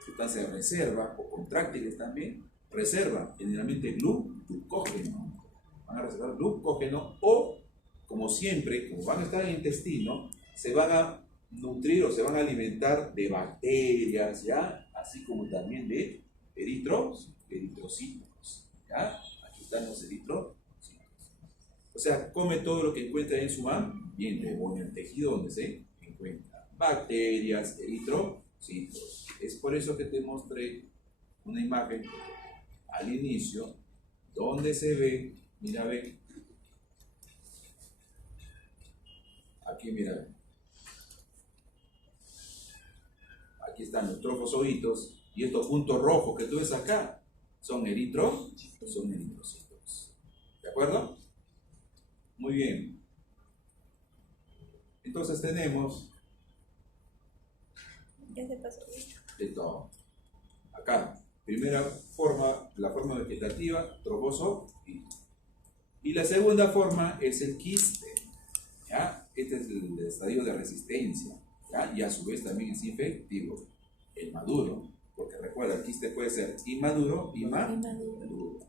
sustancias de reserva o contráctiles también. Reserva, generalmente glucógeno. Van a reservar glucógeno o, como siempre, como van a estar en el intestino, se van a nutrir o se van a alimentar de bacterias, ¿ya? Así como también de eritrocitos, ¿ya? Aquí están los eritrocitos. O sea, come todo lo que encuentra en su ambiente o en el tejido donde se encuentra. Bacterias, eritrocitos. Es por eso que te mostré una imagen al inicio donde se ve, mira, ve. Aquí, mira. Aquí están los trofozoitos y estos puntos rojos que tú ves acá son eritrocitos. ¿De acuerdo? Muy bien. Entonces tenemos de todo. Acá, primera forma, la forma vegetativa, trofozoito. Y la segunda forma es el quiste. ¿Ya? Este es el estadio de resistencia. ¿Ya? Y a su vez también es infectivo. El maduro, porque recuerda, el quiste puede ser inmaduro y maduro.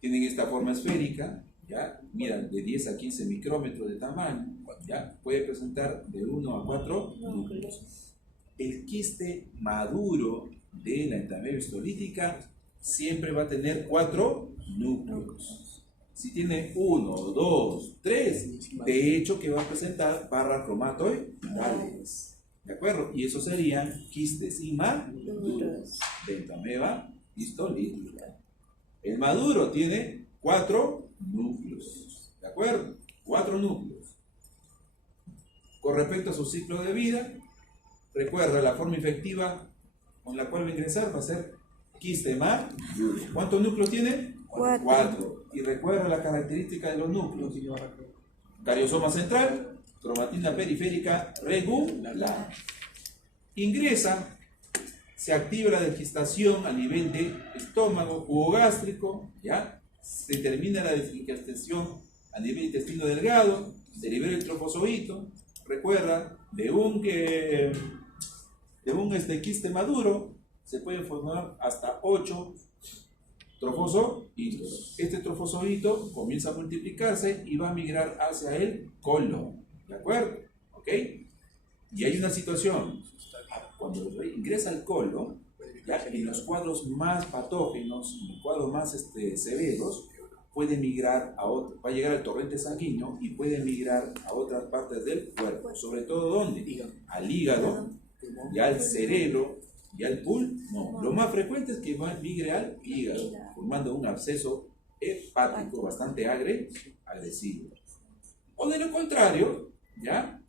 Tienen esta forma esférica. ¿Ya? Mira, de 10 a 15 micrómetros de tamaño, ¿ya? Puede presentar de 1 a 4 núcleos. El quiste maduro de la Entamoeba histolítica siempre va a tener 4 núcleos. Si tiene 1, 2, 3, de hecho que va a presentar barras cromatoidales. ¿De acuerdo? Y esos serían quistes inmaduros de Entamoeba histolítica. El maduro tiene 4 núcleos, ¿de acuerdo? 4 núcleos. Con respecto a su ciclo de vida, recuerda la forma infectiva con la cual va a ingresar va a ser quiste maduro. ¿Cuántos núcleos tiene? 4. Y recuerda la característica de los núcleos: cariosoma central, cromatina periférica regular. Ingresa, se activa la desquistación a nivel de estómago, jugo gástrico, ¿ya? Se termina la desquistación a nivel intestino delgado, se libera el trofozoito. Recuerda, de un quiste maduro se pueden formar hasta 8 trofozoitos. Este trofozoito comienza a multiplicarse y va a migrar hacia el colon, ¿de acuerdo? ¿Ok? Y hay una situación, cuando ingresa al colon, ¿ya? En los cuadros más patógenos, en los cuadros más severos, puede migrar a otro, va a llegar al torrente sanguíneo y puede migrar a otras partes del cuerpo, sobre todo ¿dónde? Al hígado, y al cerebro y al pulmón. Lo más frecuente es que migre al hígado, formando un absceso hepático bastante agresivo. O de lo contrario, ¿ya?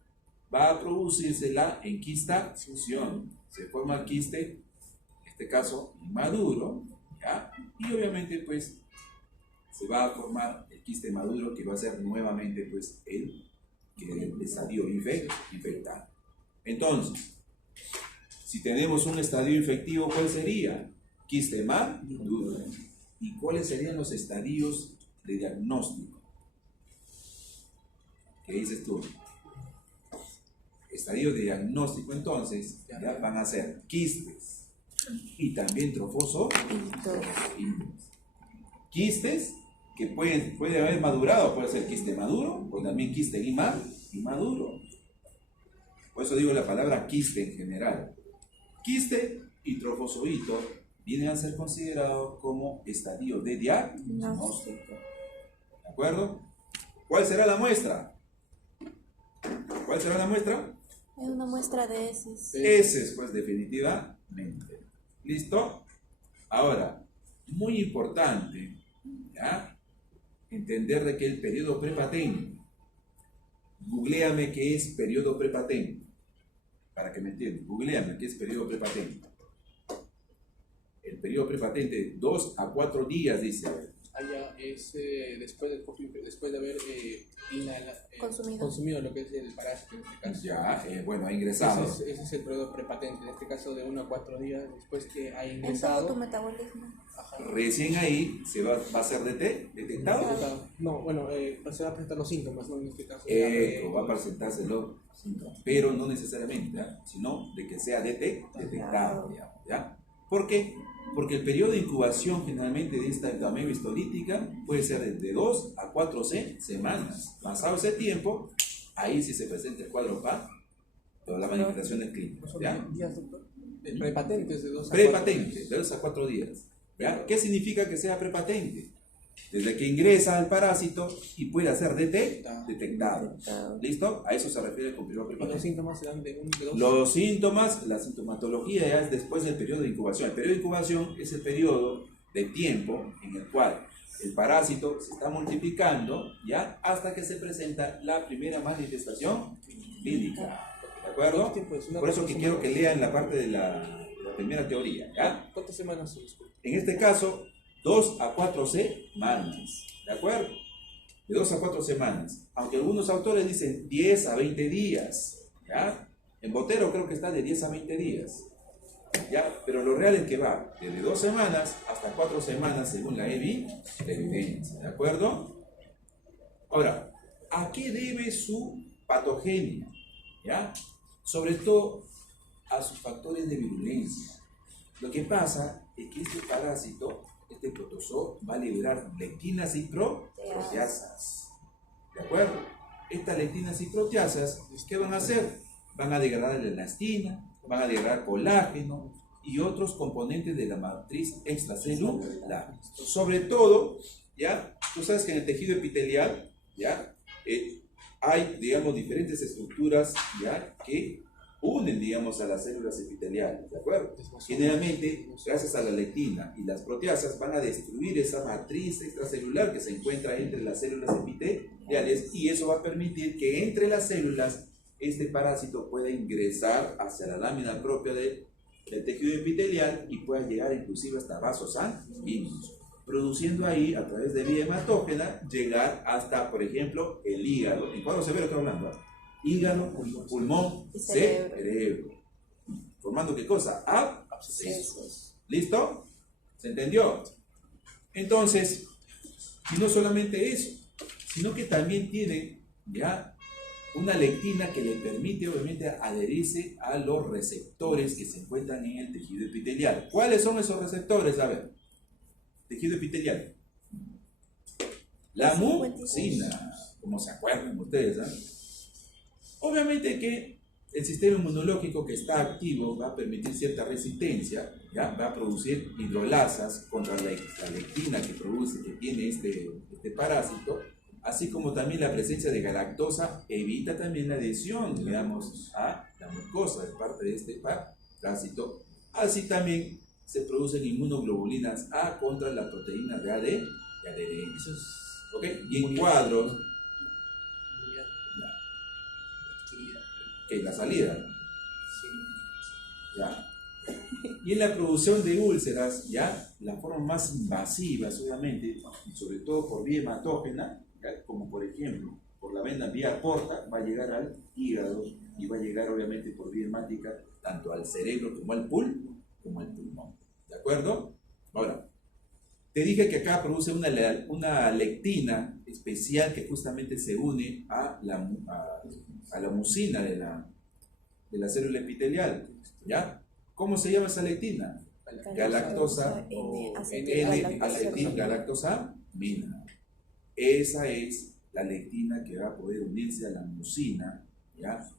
Va a producirse la enquistación. Se forma el quiste, en este caso inmaduro, ¿ya? Y obviamente pues se va a formar el quiste maduro, que va a ser nuevamente pues el estadio infectado. Entonces, si tenemos un estadio infectivo, ¿cuál sería? Quiste maduro. ¿Y cuáles serían los estadios de diagnóstico? ¿Qué dices tú? Estadios de diagnóstico, entonces, ya van a ser quistes y también trofoso. Quistes que puede haber madurado, puede ser quiste maduro o también quiste inmaduro. Por eso digo la palabra quiste en general. Quiste y trofozoito vienen a ser considerados como estadios de diagnóstico. ¿De acuerdo? ¿Cuál será la muestra? ¿Cuál será la muestra? Es una muestra de heces. Heces, pues definitivamente. ¿Listo? Ahora, muy importante, ¿ya? Entender de que el periodo prepatente, googléame qué es periodo prepatente, para que me entiendan, googléame qué es periodo prepatente. El periodo prepatente, 2 a 4 días, dice. Allá es después de haber consumido lo que es el parásito en este caso. Ya, bueno, ha ingresado. Ese es el periodo prepatente, en este caso de 1 a 4 días después que ha En ingresado. todo tu metabolismo. Ajá. Recién ahí se va a ser detectado. No, bueno, se va a presentar los síntomas, ¿no? En este caso. Va a presentarse los síntomas, pero no necesariamente, ¿ya? Sino de que sea detectado, ¿ya? ¿Por qué? Porque el periodo de incubación generalmente de esta ameba histolítica puede ser de 2 a 4 semanas. Pasado ese tiempo, ahí sí se presenta el cuadro PA, todas las manifestaciones clínicas. ¿Ya? Prepatentes de 2 a 4 días. Prepatente, de 2 a 4 días. ¿Ya? ¿Qué significa que sea prepatente? Desde que ingresa al parásito y pueda ser detectado. ¿Listo? A eso se refiere con periodo prepatente. ¿Y los síntomas se dan de 1 a 2? Los síntomas, la sintomatología ya es después del periodo de incubación. El periodo de incubación es el periodo de tiempo en el cual el parásito se está multiplicando, ¿ya? Hasta que se presenta la primera manifestación clínica. ¿De acuerdo? Por eso que quiero que lean la parte de la primera teoría, ¿ya? ¿Cuántas semanas se discute? En este caso, 2 a 4 semanas, ¿de acuerdo? De 2 a 4 semanas, aunque algunos autores dicen 10 a 20 días, ¿ya? En Botero creo que está de 10 a 20 días, ¿ya? Pero lo real es que va desde 2 semanas hasta 4 semanas según la evidencia, ¿de acuerdo? Ahora, ¿a qué debe su patogenia? ¿Ya? Sobre todo a sus factores de virulencia. Lo que pasa es que este parásito, este protozoo, va a liberar lectinas y proteasas. ¿De acuerdo? Estas lectinas y proteasas, ¿qué van a hacer? Van a degradar la elastina, van a degradar colágeno y otros componentes de la matriz extracelular. Sobre todo, ¿ya? Tú sabes que en el tejido epitelial, ¿ya? Hay, digamos, diferentes estructuras, ¿ya? Que unen, digamos, a las células epiteliales, ¿de acuerdo? Generalmente, gracias a la lectina y las proteasas, van a destruir esa matriz extracelular que se encuentra entre las células epiteliales y eso va a permitir que entre las células este parásito pueda ingresar hacia la lámina propia del tejido epitelial y pueda llegar inclusive hasta vasos sanguíneos, produciendo ahí, a través de vía hematógena, llegar hasta, por ejemplo, el hígado. ¿En cuadro severo estoy hablando? Hígado, pulmón, cerebro. ¿Formando qué cosa? Abscesos. ¿Listo? ¿Se entendió? Entonces, y no solamente eso, sino que también tiene ya una lectina que le permite obviamente adherirse a los receptores que se encuentran en el tejido epitelial. ¿Cuáles son esos receptores? A ver, tejido epitelial. La mucina, como se acuerdan ustedes, ¿eh? Obviamente que el sistema inmunológico que está activo va a permitir cierta resistencia, ¿ya? Va a producir hidrolasas contra la lectina que produce, que tiene este este parásito, así como también la presencia de galactosa evita también la adhesión, digamos, a la mucosa de parte de este parásito. Así también se producen inmunoglobulinas A contra la proteína de ADN. Eso es ¿Ok? Y en cuadros, que la salida, ¿ya? Y en la producción de úlceras, ya, la forma más invasiva, obviamente, y sobre todo por vía hematógena, ¿ya? Como por ejemplo, por la vena vía porta, va a llegar al hígado y va a llegar obviamente por vía hemática tanto al cerebro como al pulmón. ¿De acuerdo? Ahora, te dije que acá produce una lectina especial que justamente se une a la mucina de la célula epitelial, ¿ya? ¿Cómo se llama esa lectina? Galactosa N-acetilgalactosamina. Esa es la lectina que va a poder unirse a la mucina, ¿ya?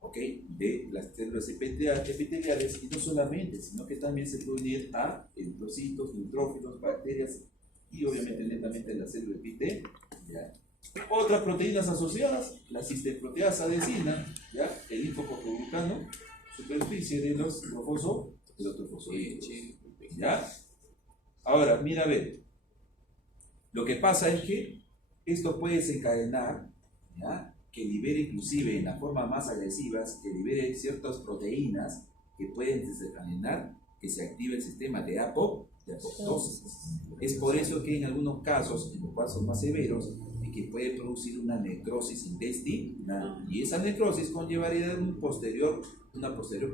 ¿Ok? De las células epiteliales, y no solamente, sino que también se puede unir a eritrocitos, neutrófilos, bacterias y obviamente netamente a la célula epitelial. Otras proteínas asociadas, la cisteproteasa adhesina, ¿ya? El linfocoprodulcano, superficie de los trofosoritos, ¿ya? Ahora, mira, a ver, lo que pasa es que esto puede desencadenar, ¿ya? Que libere inclusive en la forma más agresivas, que libere ciertas proteínas que pueden desencadenar que se active el sistema de apoptosis. Es por eso que en algunos casos, en los casos más severos, que puede producir una necrosis intestinal, y esa necrosis conllevaría una posterior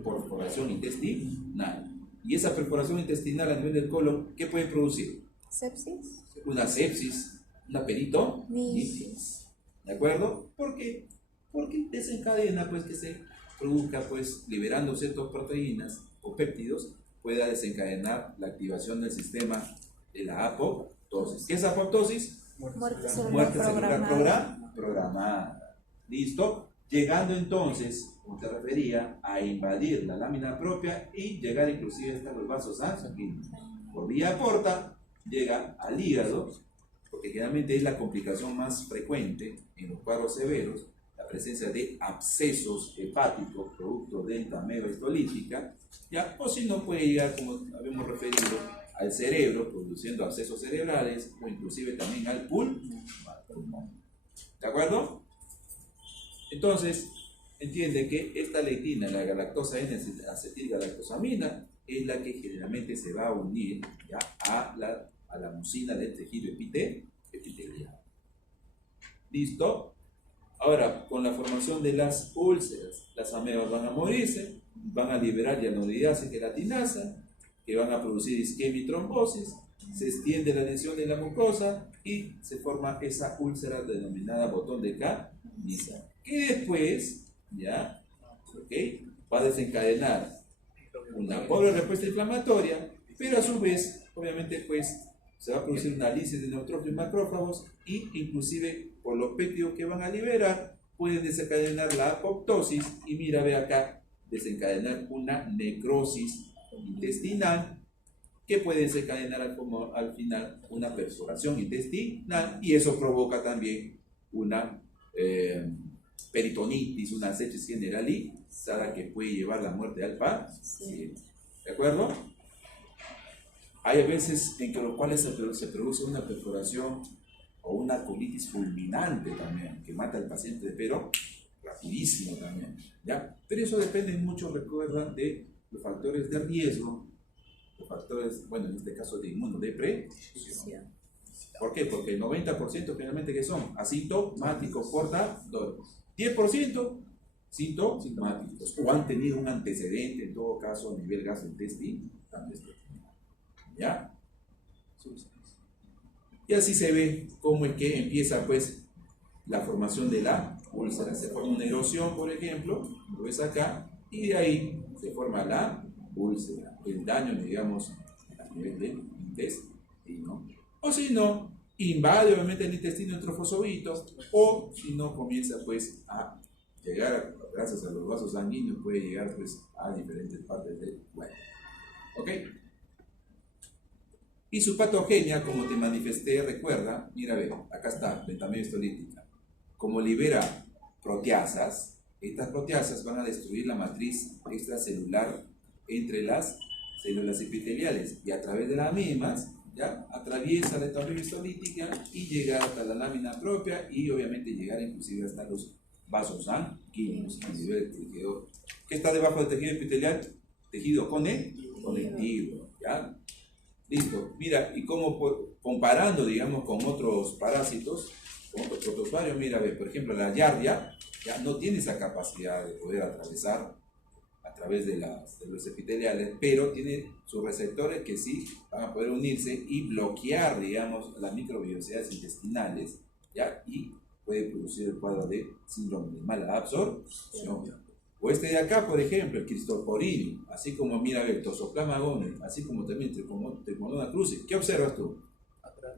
perforación intestinal, y esa perforación intestinal a nivel del colon, ¿qué puede producir? Sepsis. Una sepsis, una peritonitis, ¿de acuerdo? ¿Por qué? Porque desencadena pues que se produzca pues liberando ciertas proteínas o péptidos, pueda desencadenar la activación del sistema de la apoptosis. ¿Qué es apoptosis? Muerte Celular programada. ¿Listo? Llegando entonces, como te refería, a invadir la lámina propia y llegar inclusive hasta los vasos sanguíneos. Por vía porta, llega al hígado, porque generalmente es la complicación más frecuente en los cuadros severos, la presencia de abscesos hepáticos producto de entamegalia histolítica, ¿ya? O si no, puede llegar, como habíamos referido, al cerebro, produciendo abscesos cerebrales, o inclusive también al pulmón. ¿De acuerdo? Entonces, entiende que esta lectina, la galactosa N-acetilgalactosamina, es la que generalmente se va a unir, ¿ya? a la mucina del tejido epitelial. ¿Listo? Ahora, con la formación de las úlceras, las amebas van a morirse, van a liberar hialuronidasa y gelatinasa, que van a producir isquemia y trombosis, se extiende la adhesión de la mucosa y se forma esa úlcera denominada botón de Canisar, que después, ¿ya? ¿Okay? Va a desencadenar una pobre respuesta inflamatoria, pero a su vez, obviamente, pues, se va a producir una lisis de neutrófilos y macrófagos, y inclusive por los péptidos que van a liberar, pueden desencadenar la apoptosis, y mira, ve acá, desencadenar una necrosis intestinal, que puede desencadenar al final una perforación intestinal, y eso provoca también una peritonitis, una sepsis generalizada que puede llevar a la muerte al paciente. ¿De acuerdo? Hay veces en que los cuales se produce una perforación o una colitis fulminante también, que mata al paciente, pero rapidísimo también, ¿ya? Pero eso depende mucho, recuerdan, de los factores de riesgo, los factores, bueno, en este caso de inmunodepresión. ¿Por qué? Porque el 90% generalmente que son asintomáticos, portadores, 10% sintomáticos, o han tenido un antecedente, en todo caso, a nivel gastrointestinal. ¿Ya? Y así se ve cómo es que empieza pues la formación de la úlcera. Se forma una erosión, por ejemplo, lo ves acá, y de ahí se forma la úlcera, el daño, digamos, a nivel del intestino. O si no, invade obviamente el intestino en trofosovito, o si no, comienza pues a llegar, gracias a los vasos sanguíneos, puede llegar pues a diferentes partes del cuerpo. ¿Ok? Y su patogenia, como te manifesté, recuerda, mira, ve, acá está, beta-medio histolítica. Como libera proteasas, estas proteasas van a destruir la matriz extracelular entre las células epiteliales y a través de las mismas, ya, atraviesa la beta-medio histolítica y llega hasta la lámina propia y obviamente llegar inclusive hasta los vasos sanguíneos a nivel del tejido. ¿Qué está debajo del tejido epitelial? Tejido conectivo, ¿ya? Listo. Mira, y como comparando, digamos, con otros parásitos, con otros protozoarios, mira, ve, por ejemplo, la Giardia ya no tiene esa capacidad de poder atravesar a través de los epiteliales, pero tiene sus receptores que sí van a poder unirse y bloquear, digamos, las microbiosidades intestinales, ¿ya? Y puede producir el cuadro de síndrome de mala absorción. O este de acá, por ejemplo, el Cristoforinio, así como, mira, el Toxoplasma gondii, así como también Trichomonas cruzi. ¿Qué observas tú?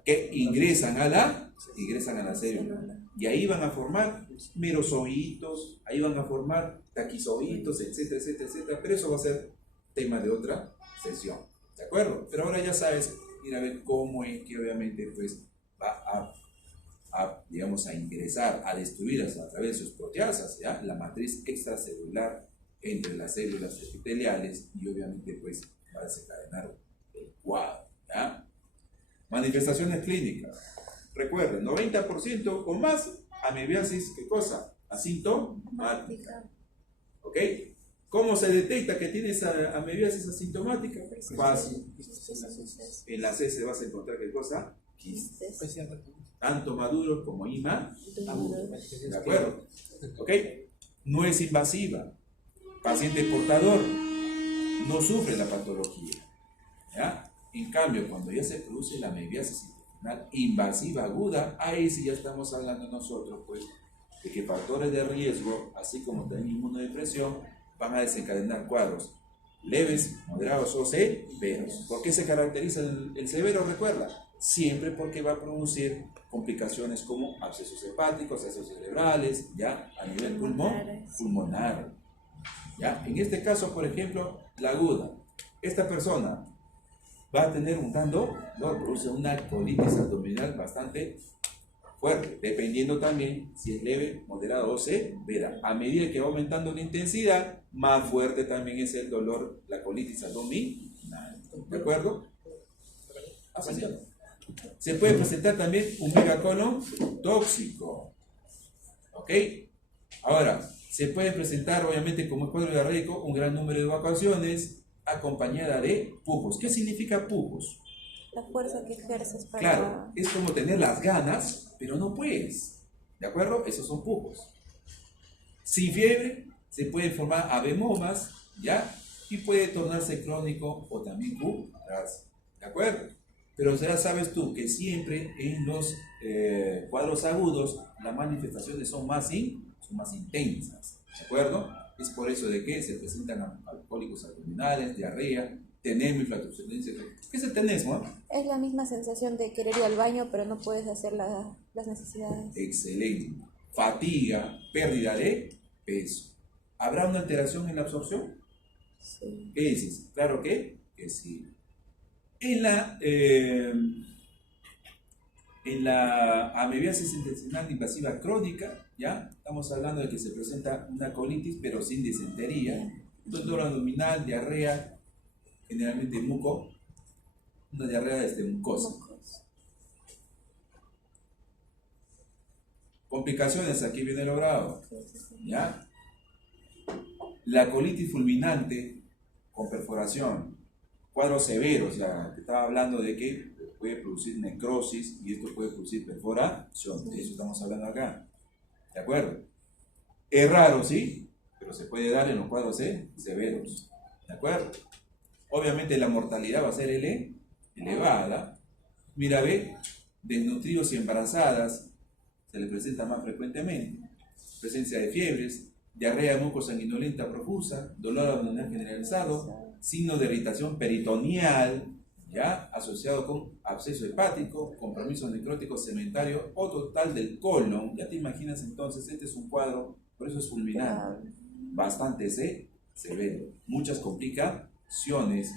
Que ingresan a la célula. Y ahí van a formar merozoitos, ahí van a formar taquizoitos, etcétera, etcétera, etcétera. Pero eso va a ser tema de otra sesión. ¿De acuerdo? Pero ahora ya sabes, mira, a ver cómo es que obviamente pues va digamos, a ingresar, a destruir a través de sus proteasas, ¿ya? La matriz extracelular entre las células epiteliales y obviamente pues va a desencadenar el cuadro, ¿ya? Manifestaciones clínicas. Recuerden, 90% o más amebiasis, ¿qué cosa? Asintomática. ¿Ok? ¿Cómo se detecta que tienes amebiasis asintomática? Fácil. En las heces vas a encontrar ¿qué cosa? Quistes. Tanto maduros como inmaduros. ¿De acuerdo? ¿Ok? No es invasiva. Paciente portador no sufre la patología. ¿Ya? En cambio, cuando ya se produce la amebiasis intestinal invasiva aguda, ahí sí ya estamos hablando nosotros, pues, de que factores de riesgo, así como también inmunodepresión, van a desencadenar cuadros leves, moderados o severos. ¿Por qué se caracteriza el severo? Recuerda, siempre porque va a producir complicaciones como abscesos hepáticos, abscesos cerebrales, ya a nivel pulmonar. ¿Ya? En este caso, por ejemplo, la aguda. Esta persona va a tener un dolor, produce una colitis abdominal bastante fuerte, dependiendo también si es leve, moderada o severa. A medida que va aumentando la intensidad, más fuerte también es el dolor, la colitis abdominal. ¿De acuerdo? Así es. Se puede presentar también un megacolon tóxico. ¿Ok? Ahora, se puede presentar, obviamente, como cuadro diarreico, un gran número de evacuaciones acompañada de pujos. ¿Qué significa pujos? La fuerza que ejerces para... Claro, es como tener las ganas, pero no puedes. ¿De acuerdo? Esos son pujos. Sin fiebre, se pueden formar abemomas, ¿ya? Y puede tornarse crónico o también curas. ¿De acuerdo? Pero ya sabes tú que siempre en los cuadros agudos las manifestaciones son más intensas, ¿de acuerdo? Es por eso de que se presentan alcohólicos abdominales, diarrea, tenesmo y flatulencia. ¿Qué es el tenesmo? Es la misma sensación de querer ir al baño, pero no puedes hacer las necesidades. Excelente. Fatiga, pérdida de peso. ¿Habrá una alteración en la absorción? Sí. ¿Qué dices? Claro que sí. En la amebiasis intestinal invasiva crónica, ¿ya? Estamos hablando de que se presenta una colitis, pero sin disentería, dolor abdominal, diarrea, generalmente una diarrea mucosa. Complicaciones, aquí viene lo bravo, ¿ya? La colitis fulminante con perforación, cuadros severos, ya que estaba hablando de que puede producir necrosis y esto puede producir perforación, de eso estamos hablando acá, ¿de acuerdo? Es raro, sí, pero se puede dar en los cuadros severos, ¿de acuerdo? Obviamente la mortalidad va a ser elevada. Mira, ve, desnutridos y embarazadas se les presenta más frecuentemente, presencia de fiebres, diarrea mucosanguinolenta profusa, dolor abdominal generalizado, signos de irritación peritoneal, ¿ya? Asociado con absceso hepático, compromiso necrótico cementario o total del colon. Ya te imaginas entonces, este es un cuadro, por eso es fulminante, bastante severo, muchas complicaciones.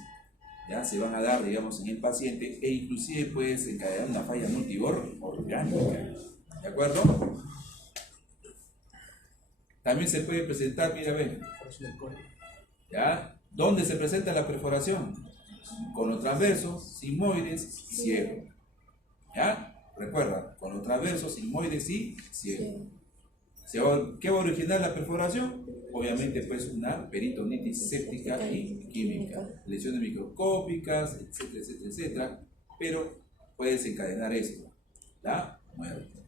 ya se van a dar, digamos, en el paciente e inclusive puede desencadenar una falla multiorgánica. ¿De acuerdo? También se puede presentar, mira, ven, ¿ya? ¿Dónde se presenta la perforación? Conotransversos, sigmoides, ciego. ¿Ya? Recuerda, conotransversos, sigmoides y ciego. ¿Qué va a originar la perforación? Obviamente, pues, una peritonitis séptica y química, lesiones microscópicas, etcétera, etcétera, etcétera, pero puede desencadenar esto, la muerte.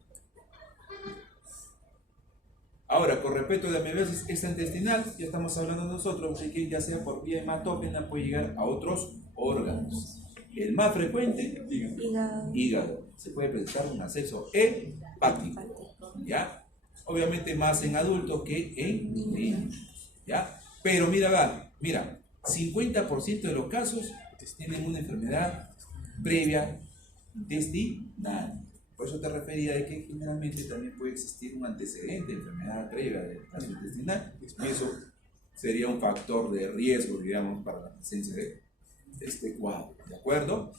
Ahora, con respecto a la amebiasis extraintestinal, ya estamos hablando nosotros de que ya sea por vía hematógena puede llegar a otros órganos. El más frecuente, hígado. Se puede presentar un acceso hepático, ¿ya? Obviamente más en adultos que en niños, ¿ya? Pero mira, 50% de los casos tienen una enfermedad previa intestinal. Por eso te refería de que generalmente también puede existir un antecedente de enfermedad previa del caso intestinal, y eso sería un factor de riesgo, digamos, para la presencia de este cuadro, ¿de acuerdo?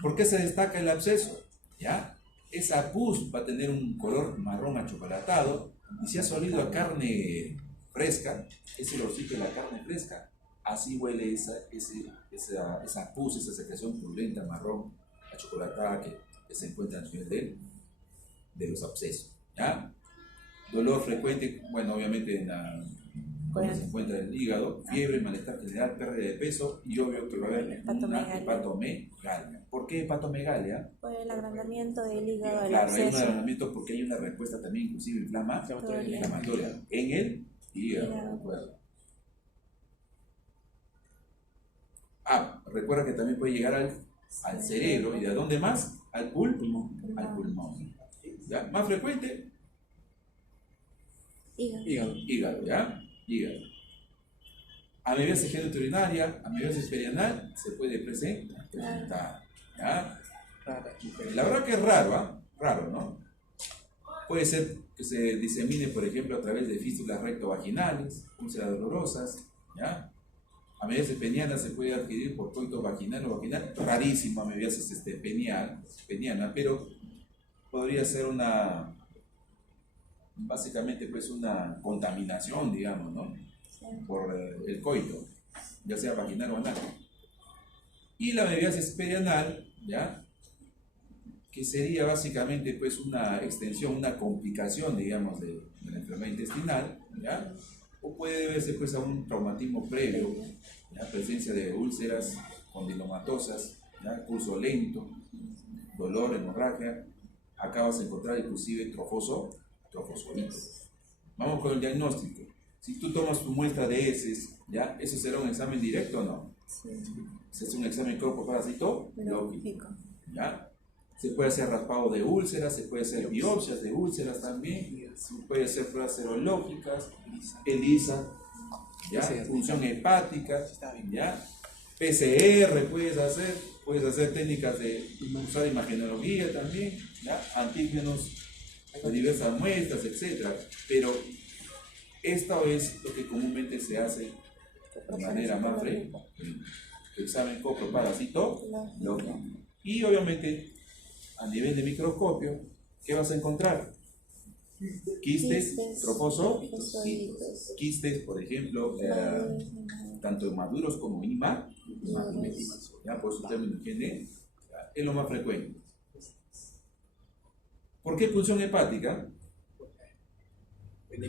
¿Por qué se destaca el absceso? ¿Ya? Esa pus va a tener un color marrón achocolatado, y si has olido a carne fresca, ese olorcito de la carne fresca, así huele esa pus, esa secreción purulenta marrón achocolatada que se encuentra a nivel de los abscesos, ¿ya? Dolor frecuente, bueno, obviamente cuando se encuentra en el hígado, fiebre, malestar general, pérdida de peso y obvio que va a haber una hepatomegalia. ¿Por qué hepatomegalia? Por el agrandamiento del hígado del Claro, hay un absceso. agrandamiento porque hay una respuesta también inclusive inflamatoria en el hígado, ¿de acuerdo? Recuerda que también puede llegar al cerebro, ¿y a dónde más? Al pulmón. ¿Ya? Más frecuente, hígado, ¿ya? Hígado. Amebiasis genitourinaria, amebiasis perianal, se puede presentar, ¿ya? La verdad que es raro, raro, ¿no? Puede ser que se disemine, por ejemplo, a través de fístulas rectovaginales, úlceras dolorosas, ¿ya? Amebiasis peniana se puede adquirir por coito vaginal o vaginal, rarísimo amebiasis peniana, pero podría ser básicamente pues una contaminación, digamos, ¿no? Por el coito, ya sea vaginal o anal. Y la amebiasis perianal, ¿ya? Que sería básicamente pues una extensión, una complicación, digamos, de la enfermedad intestinal, ¿ya? O puede deberse pues a un traumatismo previo, ¿ya? Presencia de úlceras condilomatosas, ¿ya? Curso lento, dolor, hemorragia. Acá vas a encontrar inclusive trofosolitos. Vamos con el diagnóstico. Si tú tomas tu muestra de heces, ¿ya? ¿Eso será un examen directo o no? Sí. ¿Es un examen corpoparasitológico? ¿Ya? Se puede hacer raspado de úlceras, se puede hacer biopsias de úlceras también, se puede hacer pruebas serológicas, ELISA, ¿ya? Función hepática, ¿ya? PCR puedes hacer técnicas de usar imagenología también, ¿ya? Antígenos de diversas muestras, etc. Pero esto es lo que comúnmente se hace de manera más frecuente, examen coproparasitológico. Y obviamente a nivel de microscopio, ¿qué vas a encontrar? Quistes, trofosolitos. Quistes, por ejemplo, tanto maduros como inmaduros. ¿Ya? Por su término higiene, es lo más frecuente. ¿Por qué punción hepática?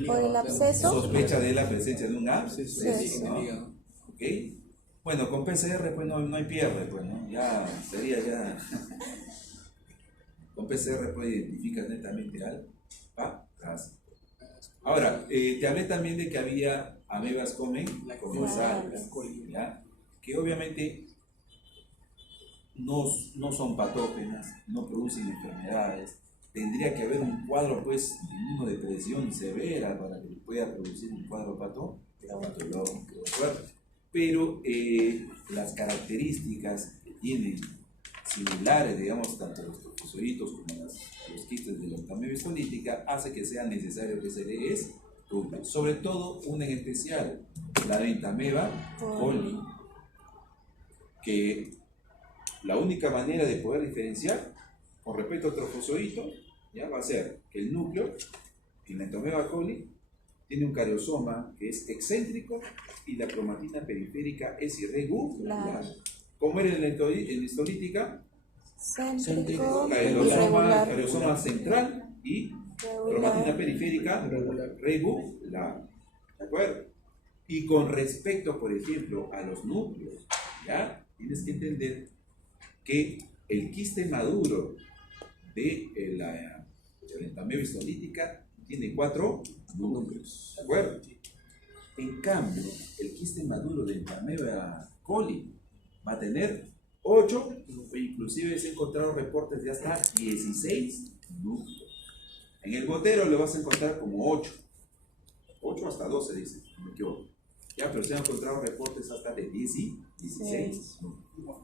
Por el absceso. Sospecha de la presencia de un absceso, ¿no? ¿Ok? Bueno, con PCR pues no hay pierde, pues, ¿no? Ya sería ya... Con PCR pues identificas netamente al parásito. Ahora, te hablé también de que había amebas comensales, ¿ya? Que obviamente no son patógenas, no producen enfermedades. Tendría que haber un cuadro pues de inmunodepresión severa para que pueda producir un cuadro patológico, ¿de acuerdo? Pero las características que tienen similares, digamos, tanto a los trofosolitos como a los quistes de la amebiasis política, hace que sea necesario que se le estudie, sobre todo una en especial, la Entamoeba coli, que la única manera de poder diferenciar con respecto al trofozoito, ya va a ser que el núcleo, en la Entomeba coli, tiene un cariosoma que es excéntrico y la cromatina periférica es irregular. ¿Cómo era en la histolítica? Céntrico, Cariosoma irregular, central y cromatina periférica regular. ¿De acuerdo? Y con respecto, por ejemplo, a los núcleos, ¿ya? Tienes que entender que el quiste maduro de la Entomeba histolítica tiene 4 núcleos. ¿De acuerdo? En cambio, el quiste maduro de Entomeba coli va a tener 8, o inclusive se han encontrado reportes de hasta 16 núcleos. En el gotero lo vas a encontrar como 8 hasta 12, dice, no me equivoco. Ya, pero se han encontrado reportes hasta de 10 y 16 núcleos.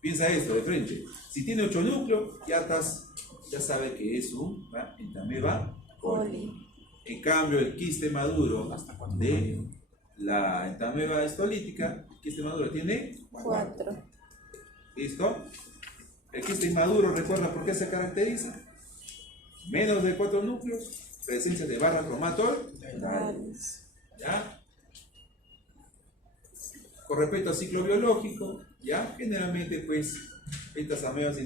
Piensa esto de frente. Si tiene 8 núcleos, ya sabes que es un Entomeba coli. En cambio, el quiste maduro de la Entomeba histolítica, el quiste maduro tiene 4. ¿Listo? El quiste inmaduro, recuerda por qué se caracteriza. Menos de 4 núcleos, presencia de barra cromatolales. ¿Ya? Con respecto al ciclo biológico, ¿ya? Generalmente, pues, estas amebas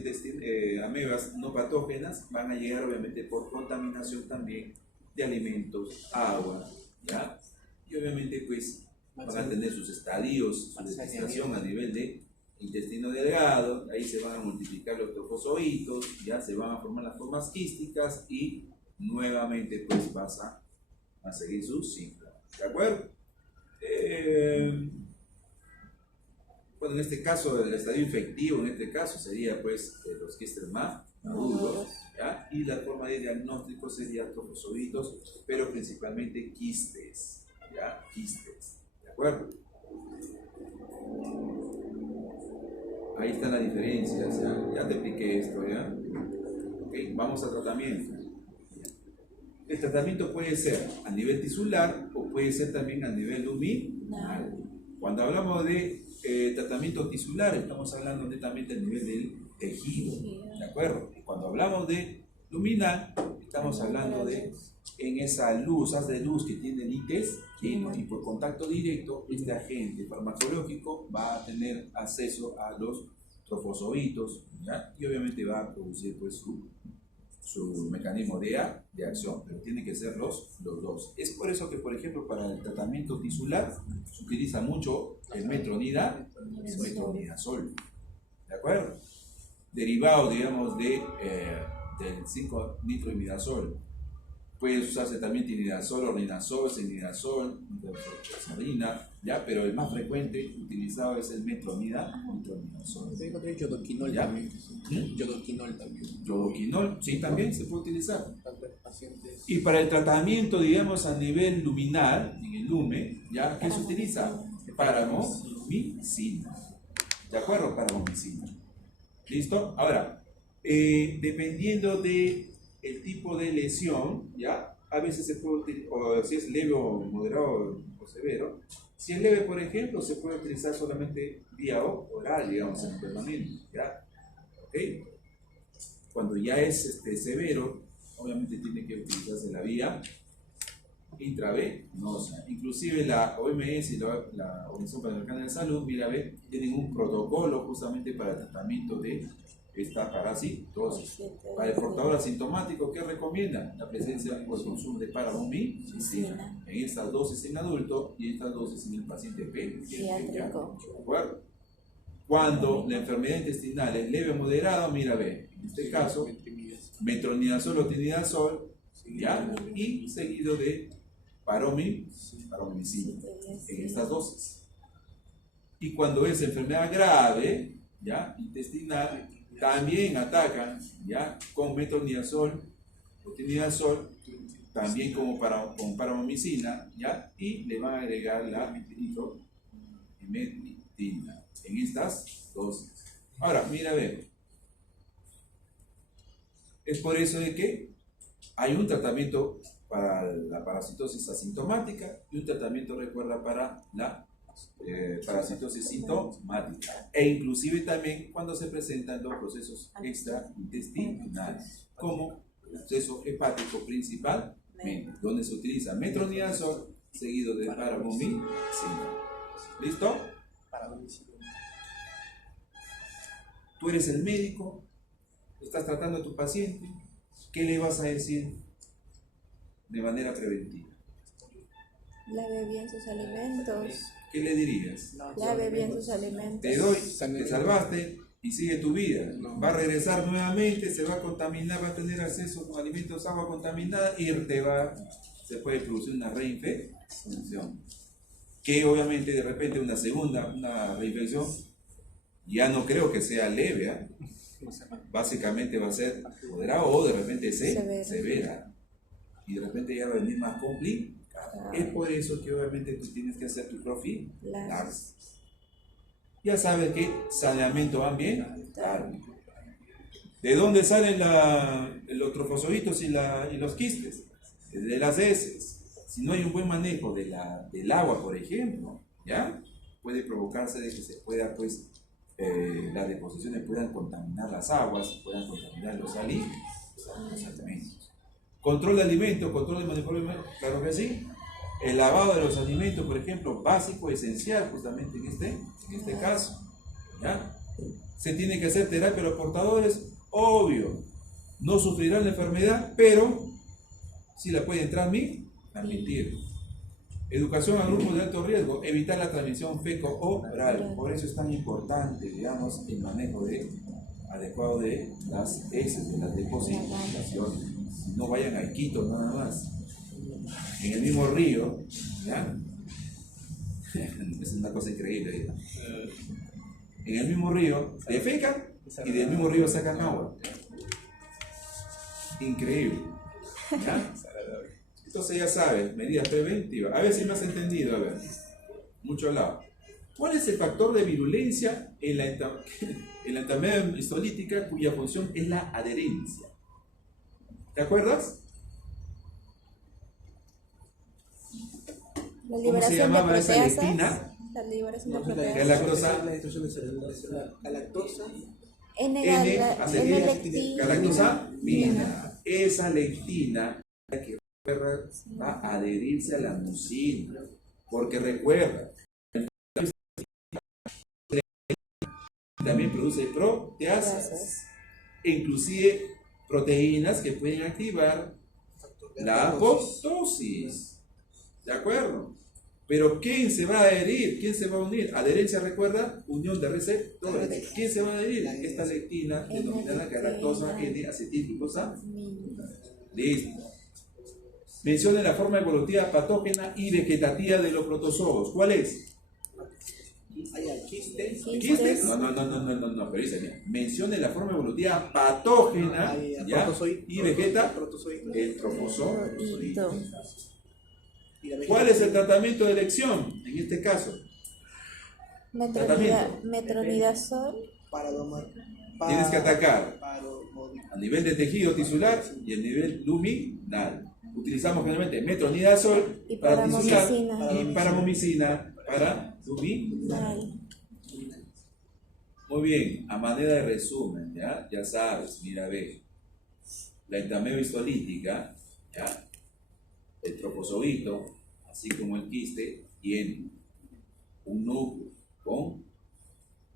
no patógenas van a llegar, obviamente, por contaminación también de alimentos, agua, ¿ya? Y obviamente, pues, van a tener sus estadios, su desintegración a nivel de intestino delgado, ahí se van a multiplicar los trofozoitos, ya se van a formar las formas quísticas y nuevamente pues vas a seguir su ciclo. ¿De acuerdo? Bueno, en este caso el estadio infectivo, en este caso sería pues los quistes más maduros, ¿ya? Y la forma de diagnóstico sería trofozoitos, pero principalmente quistes, ¿ya? Quistes, ¿de acuerdo? Ahí están las diferencias, ya te expliqué esto, ¿ya? Okay, vamos al tratamiento. El tratamiento puede ser a nivel tisular o puede ser también a nivel luminal. Cuando hablamos de tratamiento tisular, estamos hablando netamente a nivel del tejido, ¿de acuerdo? Y cuando hablamos de luminal, estamos hablando de en esa luz, haz de luz que tiene el intestino y por contacto directo, este agente farmacológico va a tener acceso a los trofozoitos, ¿ya? Y obviamente va a producir pues su mecanismo de acción, pero tiene que ser los dos. Es por eso que, por ejemplo, para el tratamiento tisular se utiliza mucho el metronidazol, ¿de acuerdo? Derivado, digamos, del 5-nitroimidazol. Puede usarse también tinidazol, ornidazol, senidazol, nitroxazolina, ¿ya? Pero el más frecuente utilizado es el metronidazol. Yodoquinol también. Yodoquinol también. Yodoquinol, sí, también se puede utilizar. Y para el tratamiento, digamos, a nivel luminal, en el lumen, ¿ya? ¿Qué se utiliza? Paramomicina. ¿De acuerdo? Paramomicina. ¿Listo? Ahora, dependiendo de el tipo de lesión, ¿ya? A veces se puede utilizar, o si es leve o moderado o severo. Si es leve, por ejemplo, se puede utilizar solamente vía oral, digamos, en el tratamiento, ¿ya? ¿Ok? Cuando ya es severo, obviamente tiene que utilizarse la vía intravenosa. Inclusive la OMS y la Organización Panamericana de Salud, mira, tienen un protocolo justamente para el tratamiento de esta parasitosis. Para el portador asintomático, ¿qué recomienda? La presencia o el consumo de paramomicina en estas dosis en adulto y estas dosis en el paciente pediátrico. ¿De acuerdo? Cuando la enfermedad intestinal es leve o moderada, mira, en este caso, metronidazol o tinidazol, ¿ya? Y seguido de paromicina en estas dosis. Y cuando es enfermedad grave, ¿ya? Intestinal, también atacan, ¿ya? Con metronidazol o tinidazol, también con paramomicina, ¿ya? Y le van a agregar la nitrometina en estas dosis. Ahora, mira, es por eso de que hay un tratamiento para la parasitosis asintomática y un tratamiento, recuerda, para la parasitosis sintomática, e inclusive también cuando se presentan los procesos extraintestinales, como el proceso hepático principalmente, donde se utiliza metronidazol seguido de parabomicina. ¿Listo? Tú eres el médico, estás tratando a tu paciente, ¿qué le vas a decir de manera preventiva? Lave bien sus alimentos. ¿Qué le dirías? Lave bien sus alimentos. Te doy, te salvaste y sigue tu vida. Va a regresar nuevamente, se va a contaminar, va a tener acceso a alimentos, agua contaminada y se puede producir una reinfección. Que obviamente de repente una reinfección, ya no creo que sea leve, ¿eh? Básicamente va a ser moderada o de repente severa. Y de repente ya va a venir más complicada. Es por eso que obviamente tú tienes que hacer tu profilaxis. Ya sabes que saneamiento ambiental. ¿De dónde salen los trofozoitos y los quistes? De las heces. Si no hay un buen manejo del agua, por ejemplo, ¿ya? Puede provocarse de que se pueda, pues, las deposiciones puedan contaminar las aguas, puedan contaminar los alimentos. Control de alimentos, control de manipulación, claro que sí. El lavado de los alimentos, por ejemplo, básico, esencial, justamente en este caso. ¿Ya? Se tiene que hacer terapia a los portadores, obvio. No sufrirán la enfermedad, pero sí la pueden transmitir. Educación a grupos de alto riesgo, evitar la transmisión feco-oral. Por eso es tan importante, digamos, el manejo adecuado de las heces, de las deposiciones. No vayan al Quito nada más. En el mismo río, ¿ya? Es una cosa increíble, ¿ya? En el mismo río defecan y del mismo río sacan agua. Increíble, ¿ya? Entonces ya sabes, medidas preventivas. A ver si me has entendido, a ver. Mucho lado. ¿Cuál es el factor de virulencia en la enfermedad histolítica cuya función es la adherencia? ¿Te acuerdas? La ¿Cómo se llamaba esa lectina? La liberación de La proteasas. galactosa. Galactosamina. Esa lectina que va a adherirse a la mucina. Porque recuerda, también produce proteasas, inclusive proteínas que pueden activar la apoptosis. ¿De acuerdo? Pero ¿quién se va a adherir? ¿Quién se va a unir? Adherencia, recuerda, unión de receptores. ¿Quién se va a adherir? Esta lectina denominada galactosa N-acetilglucosamina. Listo. Mencione la forma evolutiva patógena y vegetativa de los protozoos. ¿Cuál es? ¿Quistes? ¿Quistes? No, pero dice, mira, mencione la forma evolutiva patógena, ¿ya? Y vegeta el trofozoito. ¿Cuál es el tratamiento de elección en este caso? Metronidazol. Tienes que atacar a nivel de tejido tisular y a nivel luminal. Utilizamos generalmente metronidazol para tisular y parabomicina para luminal. Muy bien, a manera de resumen, ya sabes, mira, ve, la entameosis histolítica, ¿ya? El trofozoito, así como el quiste, tiene un núcleo con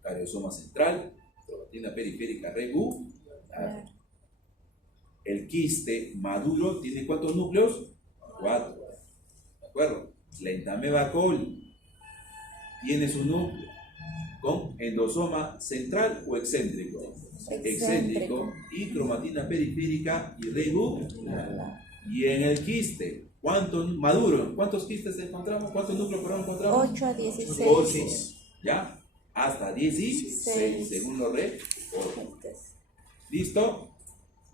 cariosoma central, cromatina periférica regular. El quiste maduro tiene ¿cuántos núcleos? 4. ¿De acuerdo? La entameba coli tiene su núcleo con endosoma central o excéntrico. Excéntrico y cromatina periférica irregular. Y en el quiste, ¿cuántos quistes encontramos? ¿Cuántos núcleos encontramos? 8 a 16. 8, ¿ya? Hasta 16, según los reportes. ¿Listo?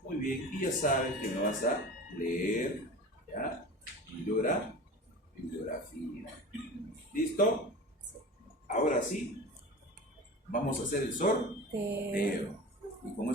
Muy bien, y ya sabes que me vas a leer, ¿ya? Bibliografía. ¿Listo? Ahora sí, vamos a hacer el sorteo. Y como